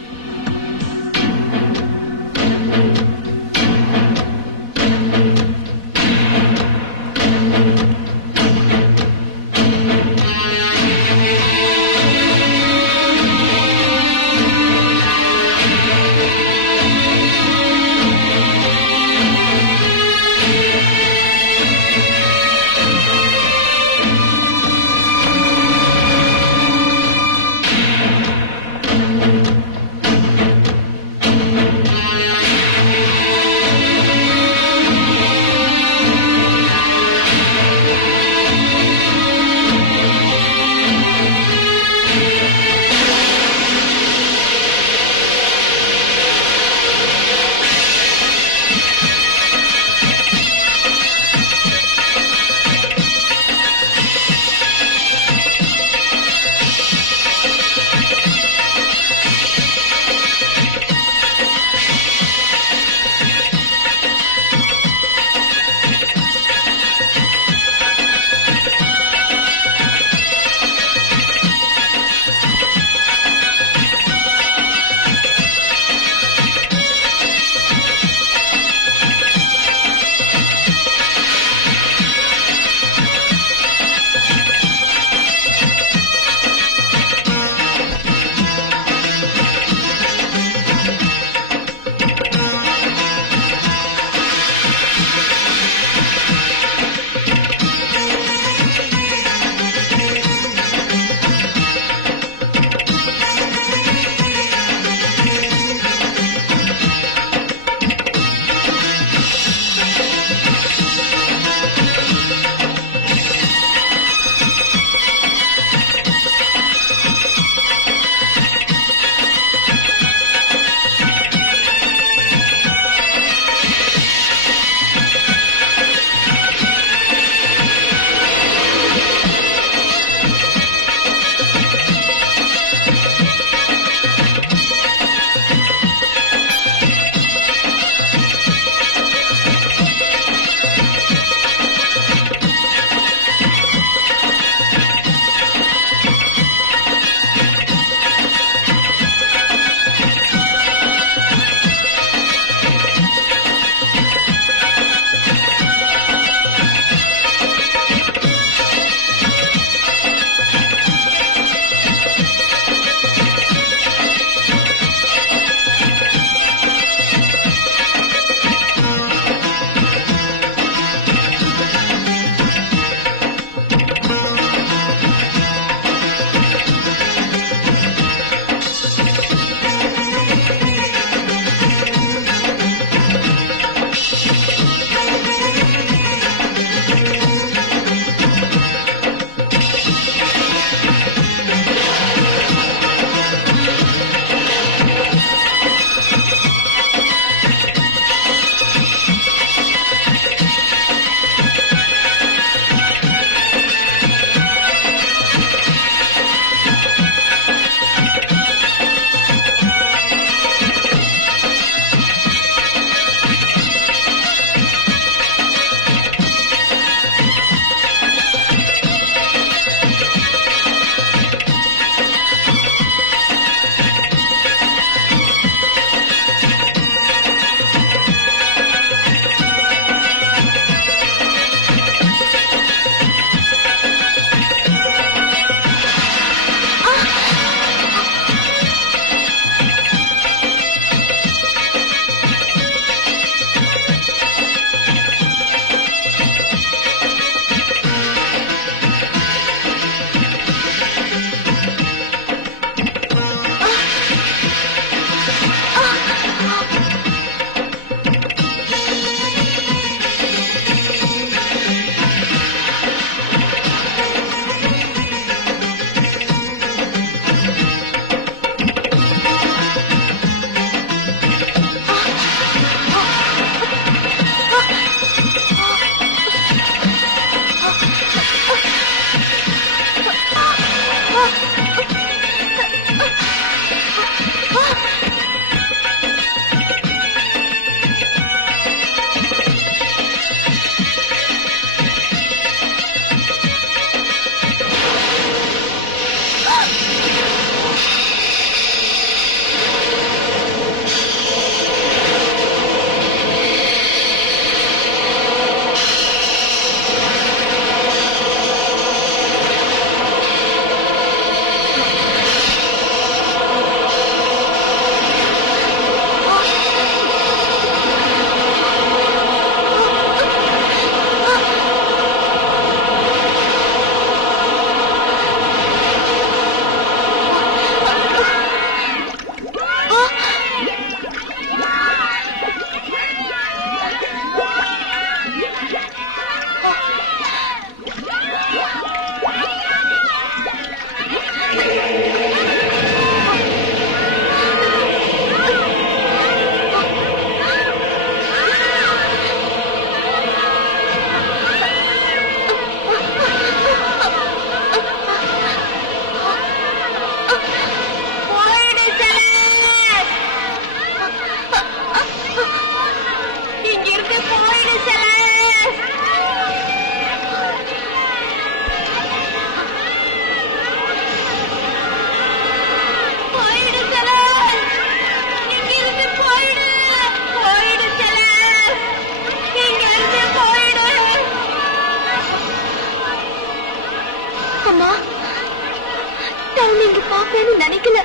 பாப்பேன்னு நினைக்கல.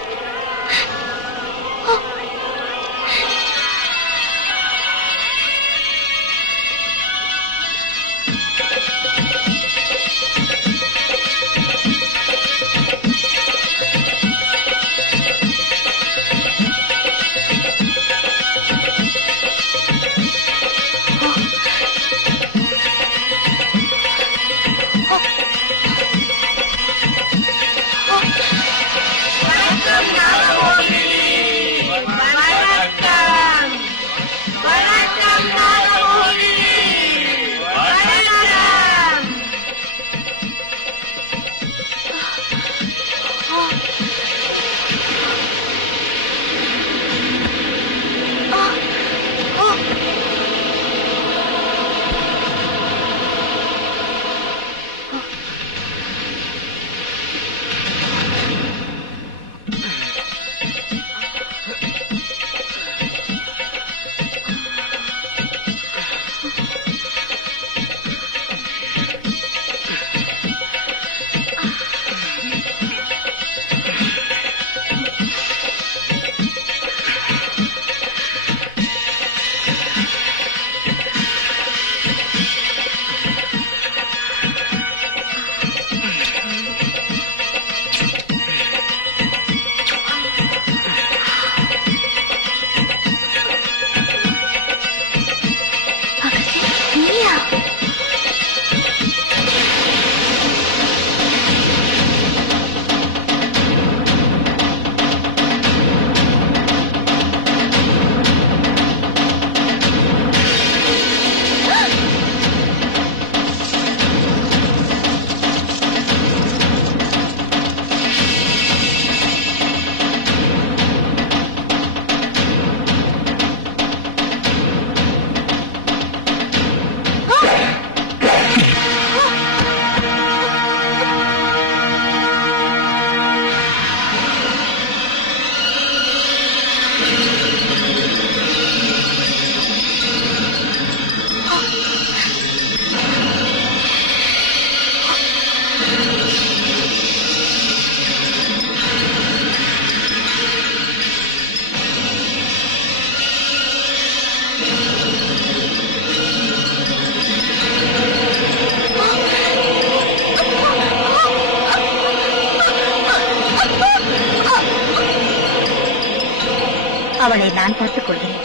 அவளை நான் பார்த்துக் கொள்கிறேன்.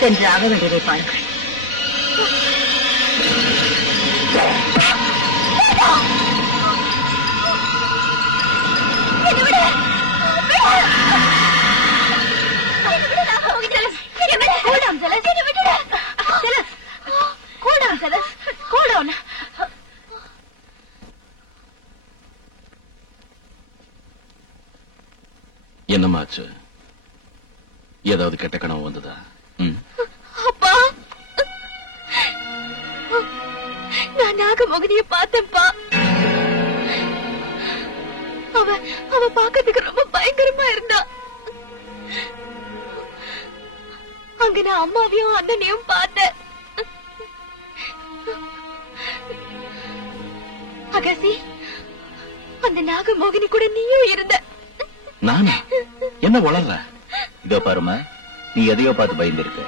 சென்று ஆக வேண்டியதை பாருங்கள். என்னமாச்சு? ஏதாவது கெட்ட கனவு வந்ததா? அப்பா, நான் நாகமோகினிய பார்த்தேன்ப்பா. அவ பார்க்கறதுக்கு ரொம்ப பயங்கரமா இருந்தா. அங்க நான் அம்மாவையும் அண்ணனையும் பார்த்தேன். அகசி, அந்த நாகமோகினி கூட நீயும் இருந்த. நானா? என்ன வளர்ற? இதோ பாருமா, நீ எதையோ பார்த்து பயந்துருக்க.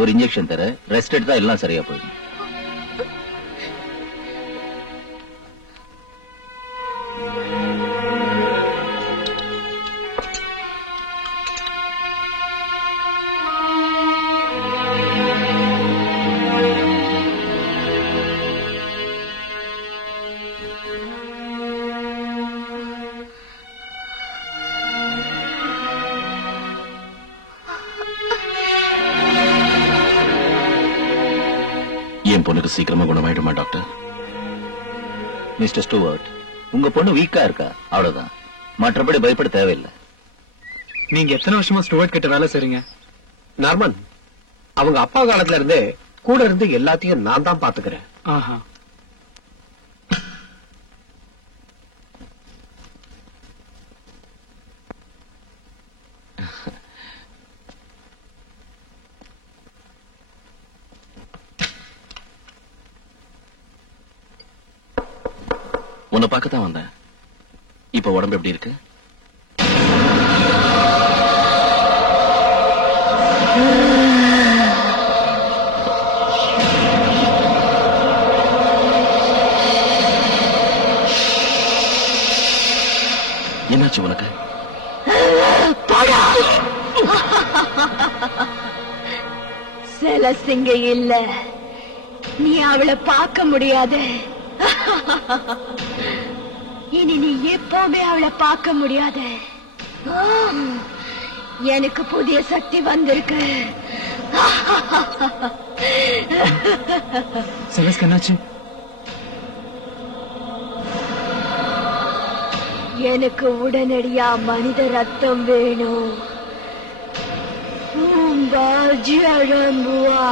ஒரு இன்ஜெக்ஷன் தர, ரெஸ்ட் எடுத்தா எல்லாம் சரியா போயிடும். என் பொண்ணுக்கு சீக்கிரமா குணமாயிடுமா டாக்டர்? மிஸ்டர் ஸ்டூவர்ட், உங்க பொண்ணு வீக்கா இருக்கா, அவ்வளவுதான். மற்றபடி பயப்பட தேவையில்லை. நீங்க எத்தனை வருஷமா ஸ்டூவர்ட் கிட்ட வேலை செய்றீங்க? நார்மன், அவங்க அப்பா காலத்துல இருந்தே கூட இருந்து எல்லாத்தையும் நான் தான் பாத்துக்கிறேன். ஆஹா. உன்னை பார்க்கத்தான் வந்தேன். இப்ப உடம்பு எப்படி இருக்கு? என்னாச்சு உனக்கு? செலசிங்க இல்ல, நீ அவளை பார்க்க முடியாது. இனி நீ எப்பவுமே அவளை பார்க்க முடியாது. எனக்கு புதிய சக்தி வந்திருக்கு. செலஸ்க்கு என்னாச்சு? எனக்கு உடனடியா மனித ரத்தம் வேணும். ஜரம்புவா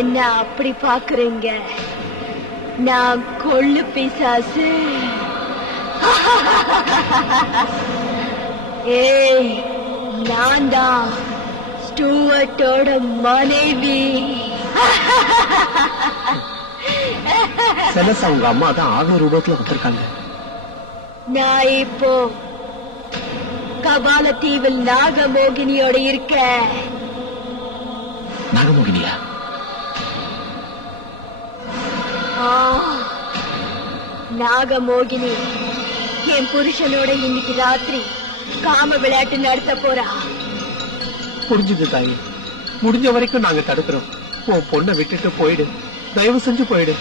என்ன அப்படி பாக்குறீங்க? நான் கொள்ளு பிசாசு. ஏய், நான் தான் ஸ்டூவர்ட்டோட மனைவி. செலஸ் அவங்க அம்மா தான் ஆக ரூபத்துல வந்திருக்காங்க. நான் இப்போ கபால தீவில் நாகமோகினியோட இருக்க. நாகமோகினியா? நாகமோகினி என் புருஷனோட இன்னைக்கு ராத்திரி காம விளையாட்டு நடத்த போறா. புரிஞ்சுது தாயி, முடிஞ்ச வரைக்கும் நாங்க தடுக்கிறோம். உன் பொண்ணை விட்டுட்டு போயிடு, தயவு செஞ்சு போயிடு.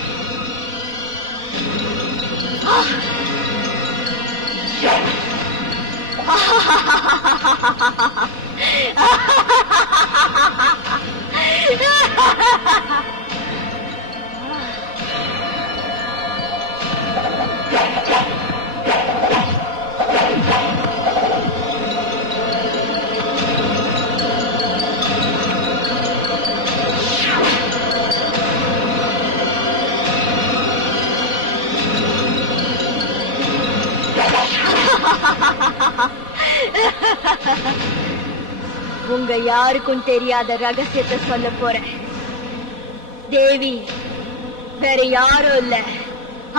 உங்க யாருக்கும் தெரியாத ரகசியத்தை சொல்ல போறேன். தேவி வேற யாரும் இல்ல,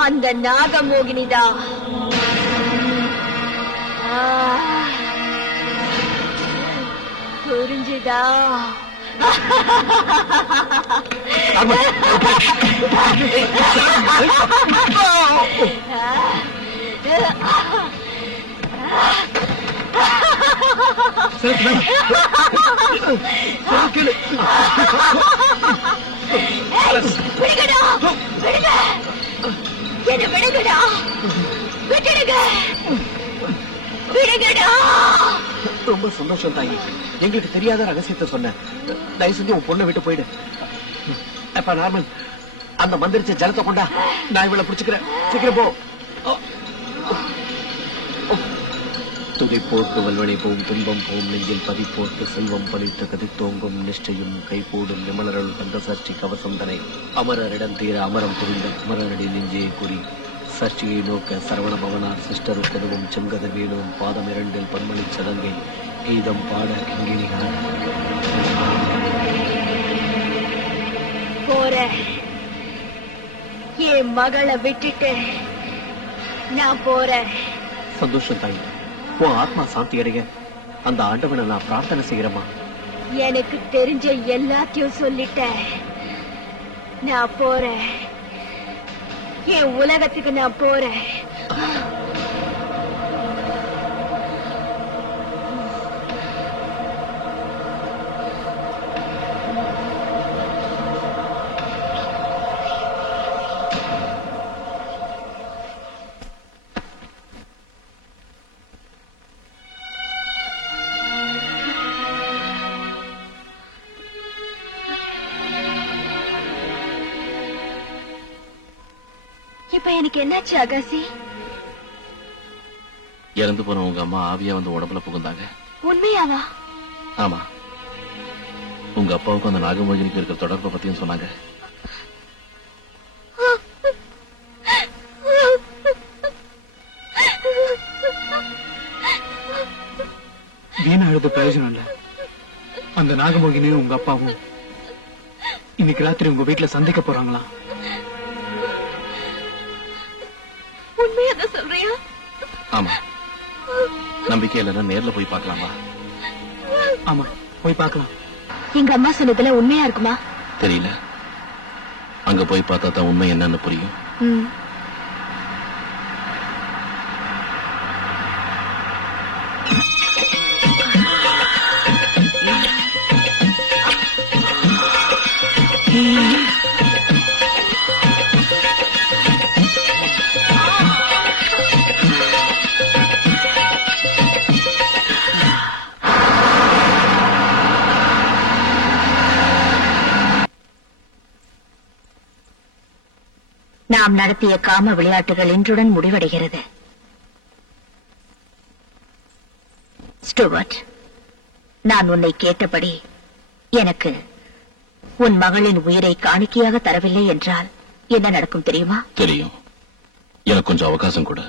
அந்த நாகமோகினி தான். புரிஞ்சுதா? விடுங்கடா, விடுங்க, என்ன விடுங்கடா, விட்டுடுங்க, விடுங்கடா. ரொம்ப சந்தோஷம் தாயி, எங்களுக்கு தெரியாத ரகசியத்தை சொன்ன. தயவு செஞ்சு உன் பொண்ணை விட்டு போயிடு. அப்ப நார்மல், அந்த மந்திரிச்ச ஜலத்தை கொண்டா, நான் இவளை பிடிச்சுக்கிறேன். சீக்கிரம் போ. துதி போர்த்து வல்வனை போம், துன்பம் போம், நெஞ்சில் பதி போர்த்து செல்வம் பழித்து கதித்தோங்கும், நிஷ்டையும் கைகூடும் நிமலருள் கந்த சஷ்டி கவசந்தனை அமரரிடம் தீர அமரம் புரிந்த குமரனடி நெஞ்சே குறி சஷ்டியை நோக்க சரவண பவனார் சிஸ்டருக்கதுவும் செங்கதர் வேலும் பாதம் இரண்டில் பன்மணி சதங்கை கீதம் பாட கிங்கிணிகார். போறேன், என் மகளை விட்டுட்டு நான் போறேன். சந்தோஷம் தாய், உன் ஆத்மா சாந்தி அடைய அந்த ஆண்டவனை நான் பிரார்த்தனை செய்யறேமா. எனக்கு தெரிஞ்ச எல்லாத்தையும் சொல்லிட்டேன். நான் போறேன், என் உலகத்துக்கு நான் போறேன். இப்ப எனக்கு என்னாச்சு அகாசி? இறந்து போன உங்க அம்மா ஆவியா வந்து உடம்புல புகுந்தாங்க. உண்மையாவா? ஆமா, உங்க அப்பாவுக்கும் அந்த நாகமோகினிக்கு இருக்கிற தொடர்பை பத்தியும் சொன்னாங்க. வீணா அழுது பிரயோஜனம் இல்ல. அந்த நாகமோகினியும் உங்க அப்பாவும் இன்னைக்கு ராத்திரி உங்க வீட்டுல சந்திக்க போறாங்களா? உண்மையாதான் சொல்றியா? ஆமா, நம்பிக்கை இல்லைன்னா நேர்ல போய் பார்க்கலாமா? ஆமா, போய் பார்க்கலாம். எங்க அம்மா சொன்னதுல உண்மையா இருக்குமா? தெரியல, அங்க போய் பார்த்தா தான் உண்மை என்னன்னு புரியும். நாம் நடத்திய காம விளையாட்டுகள் இன்றுடன் முடிவடைகிறது. ஸ்டூவர்ட், நான் உன்னை கேட்டபடி எனக்கு உன் மகளின் உயிரை காணிக்கையாக தரவில்லை என்றால் என்ன நடக்கும் தெரியுமா? தெரியும். எனக்கு கொஞ்சம் அவகாசம் கூட.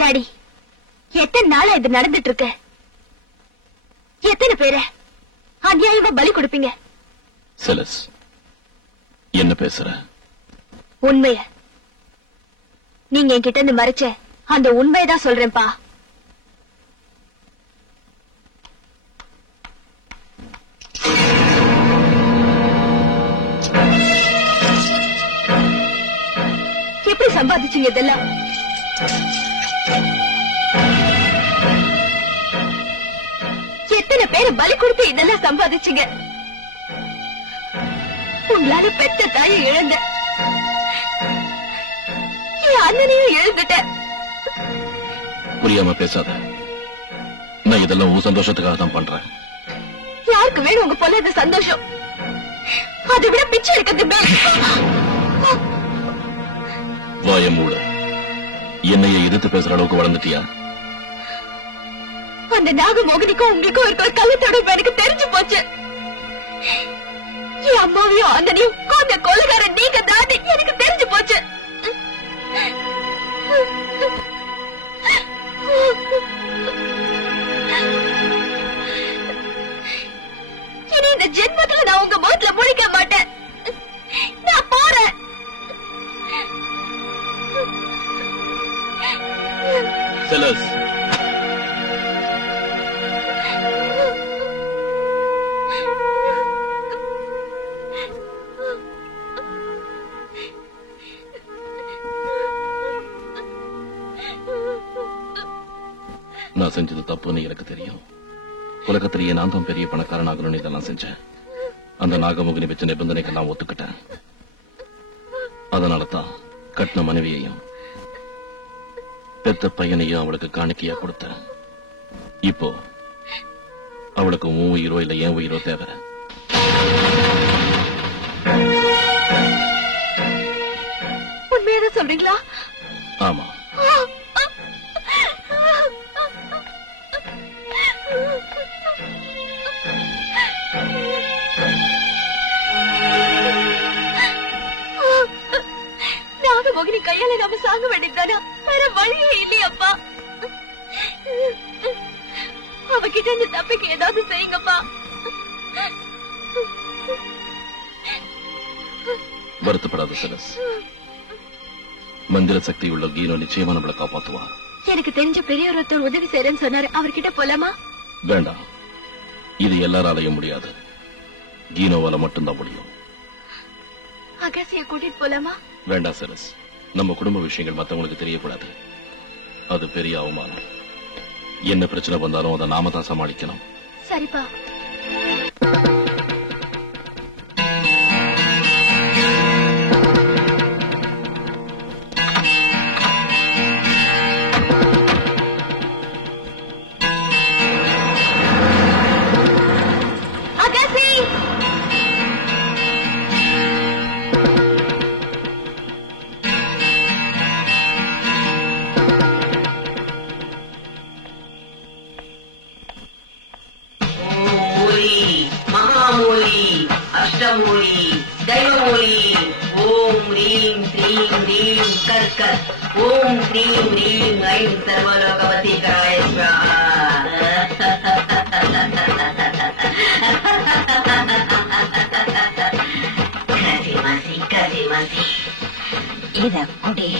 டாடி, எத்தனை நாளா இது நடந்துட்டு இருக்கு? எத்தனை பேரை அநியாயமா பலி கொடுப்பீங்க? செலஸ், என்ன பேசுற? உண்மைய நீங்க என்கிட்ட இருந்து மறைச்ச அந்த உண்மையதான் சொல்றேன்பா. எப்படி சம்பாதிச்சீங்க இதெல்லாம்? எத்தனை பேரை பலி கொடுத்து இதெல்லாம் சம்பாதிச்சீங்க? உங்களால பெத்த தாயை இழந்த, என் அண்ணனையும் இழந்துட்ட. புரியாம பேசாத. நான் இதெல்லாம் உன் சந்தோஷத்துக்காக தான் பண்றேன். யாருக்கு வேணும் உங்க போல இந்த சந்தோஷம்? அதை விட பிச்சை எடுக்கிறது மேல். வாய மூடு. என்னைய எதிர்த்து பேசுற அளவுக்கு வளர்ந்துட்டியா? அந்த நாகமோகினிக்கும் உங்களுக்கும் இருக்கிற கள்ளத்தோட எனக்கு தெரிஞ்சு போச்சு. என் அம்மாவையும் அண்ணனையும் கொண்ட கொலைகாரன் நீங்க தான் எனக்கு தெரிஞ்சு போச்சு. இனி இந்த ஜென்மத்துல நான் உங்க முகத்துல முழிக்க மாட்டேன். நான் போறேன். செலஸ், நான் செஞ்சது தப்புன்னு எனக்கு தெரியும். உலகத்திலேயே நான் தான் பெரிய பணக்காரனாகணும்னு இதெல்லாம் செஞ்சேன். அந்த நாகமோகினி வச்ச நிபந்தனைக்கு நான் ஒத்துக்கிட்டேன். அதனால தான் கட்டின மனைவியையும் பெத்த பையனையும் அவளுக்கு காணிக்கையா கொடுத்தேன். இப்போ அவளுக்கு உன் உயிரோ இல்ல என் உயிரோ தேவை. உண்மையாதான் சொல்றீங்களா? ஆமா. நாகமோகினி கையால நாம சாக வேண்டியதானா? வேற வழியே இல்லையப்பா. அவகிட்ட இந்த தப்பிக்கு ஏதாவது செய்யுங்கப்பா. வருத்தப்படாத செலஸ். மந்திர சக்தி உள்ள கீனோ நிச்சயமா நம்மளை காப்பாத்துவார். எனக்கு தெரிஞ்ச பெரிய ஒருத்தர் உதவி செய்யறேன்னு சொன்னாரு. அவர்கிட்ட போலாமா? வேண்டாம், இது எல்லாராலையும் முடியாது. கீனோவால மட்டும்தான் முடியும். அகாசிய கூட்டிட்டு போலாமா? வேண்டாம் செலஸ், நம்ம குடும்ப விஷயங்கள் மத்தவங்களுக்கு தெரியக்கூடாது. அது பெரிய அவமானம். என்ன பிரச்சனை வந்தாலும் அதை நாம தான் சமாளிக்கணும். சரிப்பா. அஷ்டமூலி, தெய்வமூலி. ஓம் ரீம் ஸ்ரீம் ரீம் கற்கத். ஓம் ஸ்ரீம் ரீம் ஐம் சர்வலோகவசீகராய ஸ்வாஹா. கசிமசி கசிமசி இத குடி.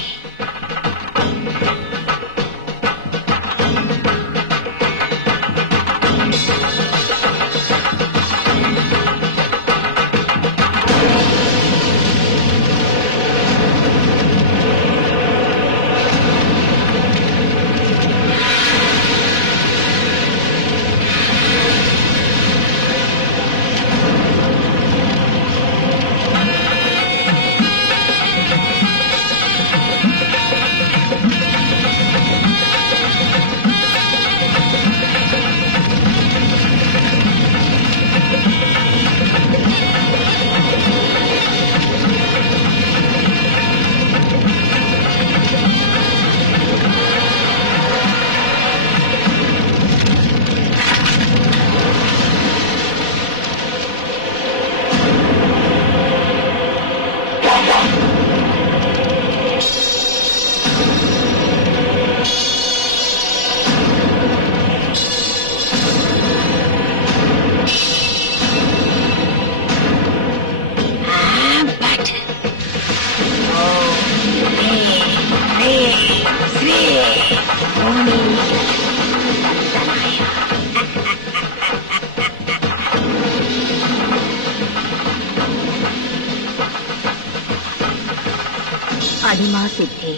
अनिमा सिद्धि,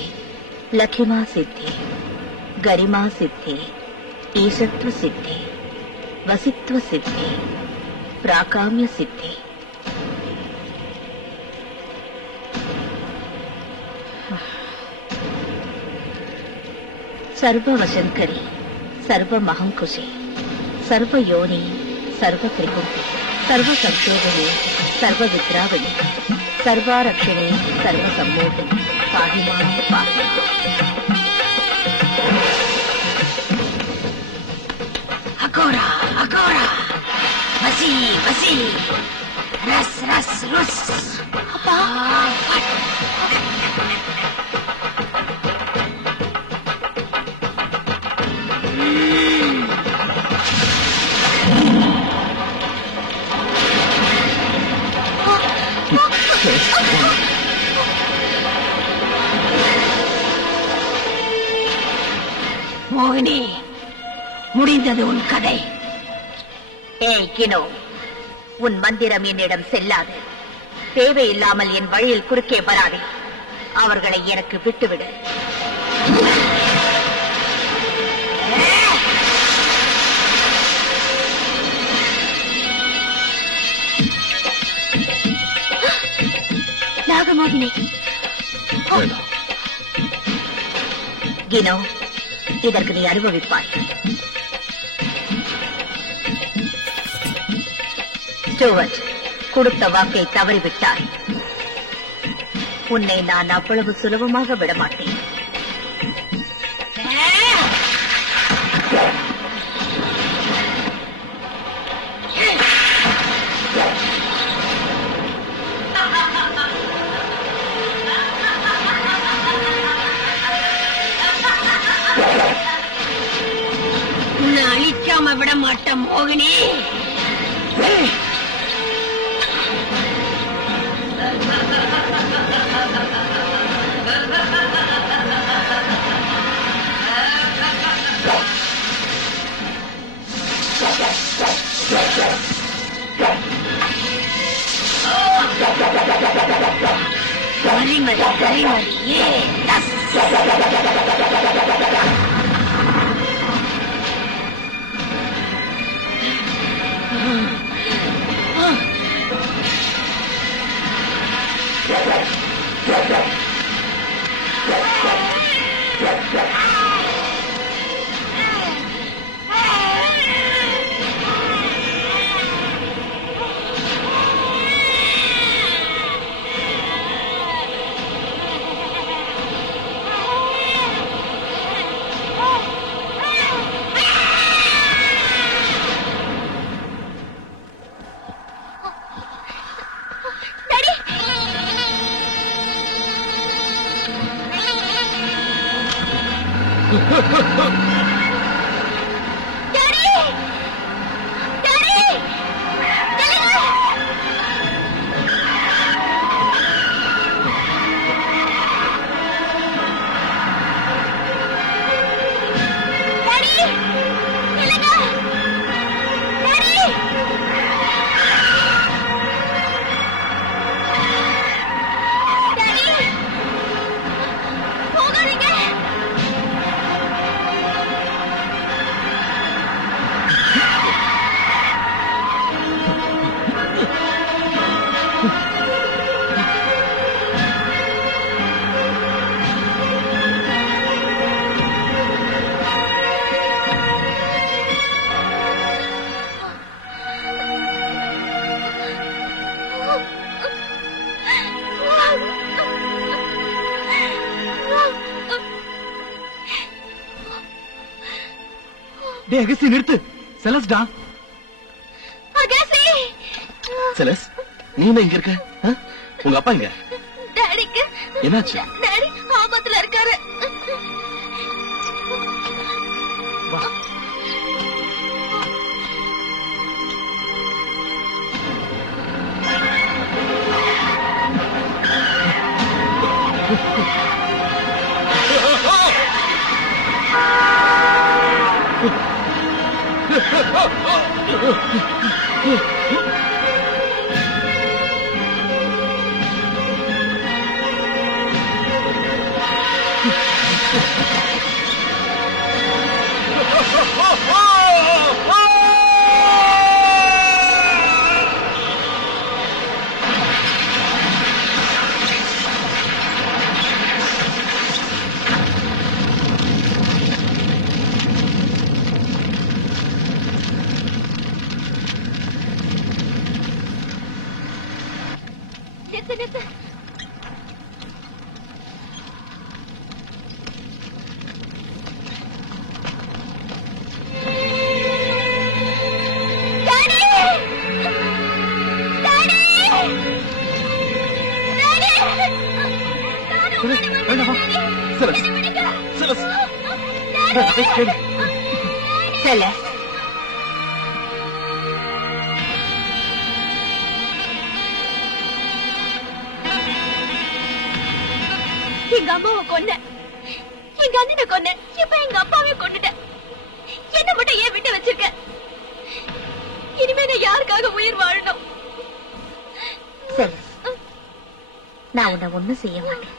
लखिमा सिद्धि, गरिमा सिद्धि, ईशत्व सिद्धि, वसित्व सिद्धि, प्राकाम्य सिद्धि. सर्ववशंकरी, सर्वमहंकुशे, सर्वयोनि, सर्वत्रिपुटी, सर्वसंक्षेपणे, सर्वविद्रावणी, सर्वारक्षणे, सर्वसम्मोहिनी, पाहि मां पाहि. अघोरा अघोरा, वसी वसी, रस रस रुस. அப்பா, மோகினி, முடிந்தது உன் கதை. ஏய் கினோ, உன் மந்திரம் என்னிடம் செல்லாது. தேவையில்லாமல் என் வழியில் குறுக்கே வராதே. அவர்களை எனக்கு விட்டுவிடு. இல்லை. வேண்டாம். கினோ, இதற்கு நீ அனுபவிப்பாய். ஸ்டூவர்ட், கொடுத்த வாக்கை தவறிவிட்டாய். உன்னை நான் அவ்வளவு சுலபமாக விடமாட்டேன். உன்னை அழிக்காம விட மாட்டேன் மோகினி. கரிமரி கரிமரி ஏ டே அகஸ்தி நிறுத்து. செலஸ்டா. அகஸ்தி. செலஸ், நீ என்ன இங்க இருக்க? உங்க அப்பா இங்க? டாடிக்கு என்னாச்சு? டாடி ஆபத்துல இருக்காரு. வா. எங்க அம்மாவை கொன்ன, எங்க அண்ணனை கொன்ன, இப்ப எங்க அப்பாவை கொன்னுட்ட. என்ன மட்டும் ஏன் விட்டு வச்சிருக்க? இனிமே நான் யாருக்காக உயிர் வாழணும்? நான் உன்னை ஒண்ணும் செய்ய மாட்டேன்.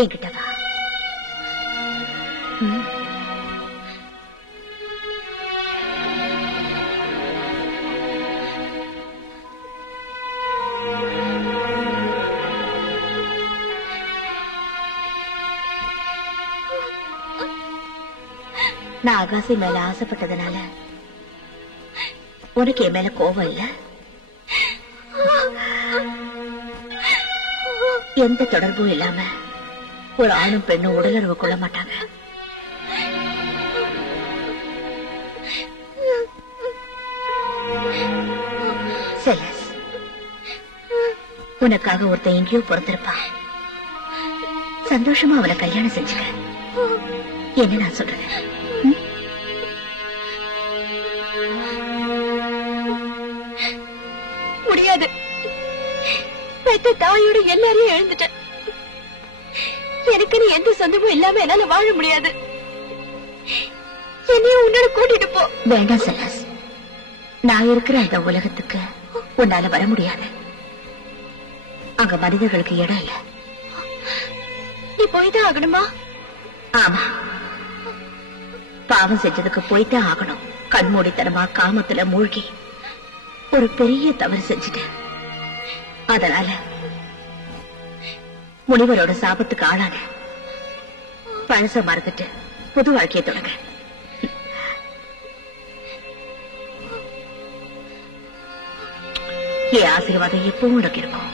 என்கிட்ட வா. நான் அகாசி மேல ஆசைப்பட்டதுனால உனக்கு என் மேல கோபம் இல்ல? எந்த தொடர்பும் இல்லாம ஒரு ஆணும் பெண்ணும் உடலுறவு கொள்ள மாட்டாங்க. செலஸ், உனக்காக ஒருத்தன் எங்கேயோ பிறந்திருப்பான். சந்தோஷமா அவனை கல்யாணம் செஞ்சுக்க. என்ன நான் சொல்றேன்? முடியாது. பெத்த தாயோட எல்லாரையும் எழுந்துட்டேன். எனக்கு நீ எந்த சொந்தமும் இல்லாம என்னால வாழ முடியாது. என்னையும் உன்னோட கூட்டிட்டு போ. வேண்டாம் செலஸ், நான் இருக்கிற அந்த உலகத்துக்கு உன்னால வர முடியாது. அங்க மனிதர்களுக்கு இடம் இல்ல. நீ போய்தான் ஆகணுமா? ஆமா, பாவம் செஞ்சதுக்கு போய்தான் ஆகணும். கண்மூடித்தனமா காமத்துல மூழ்கி ஒரு பெரிய தவறு செஞ்சுட்டேன். அதனால முனிவரோட சாபத்துக்கு ஆளான. பழச மறந்துட்டு புது வாழ்க்கையை தொடங்க. என் ஆசீர்வாதம் எப்பவும் உனக்கு இருக்கும்.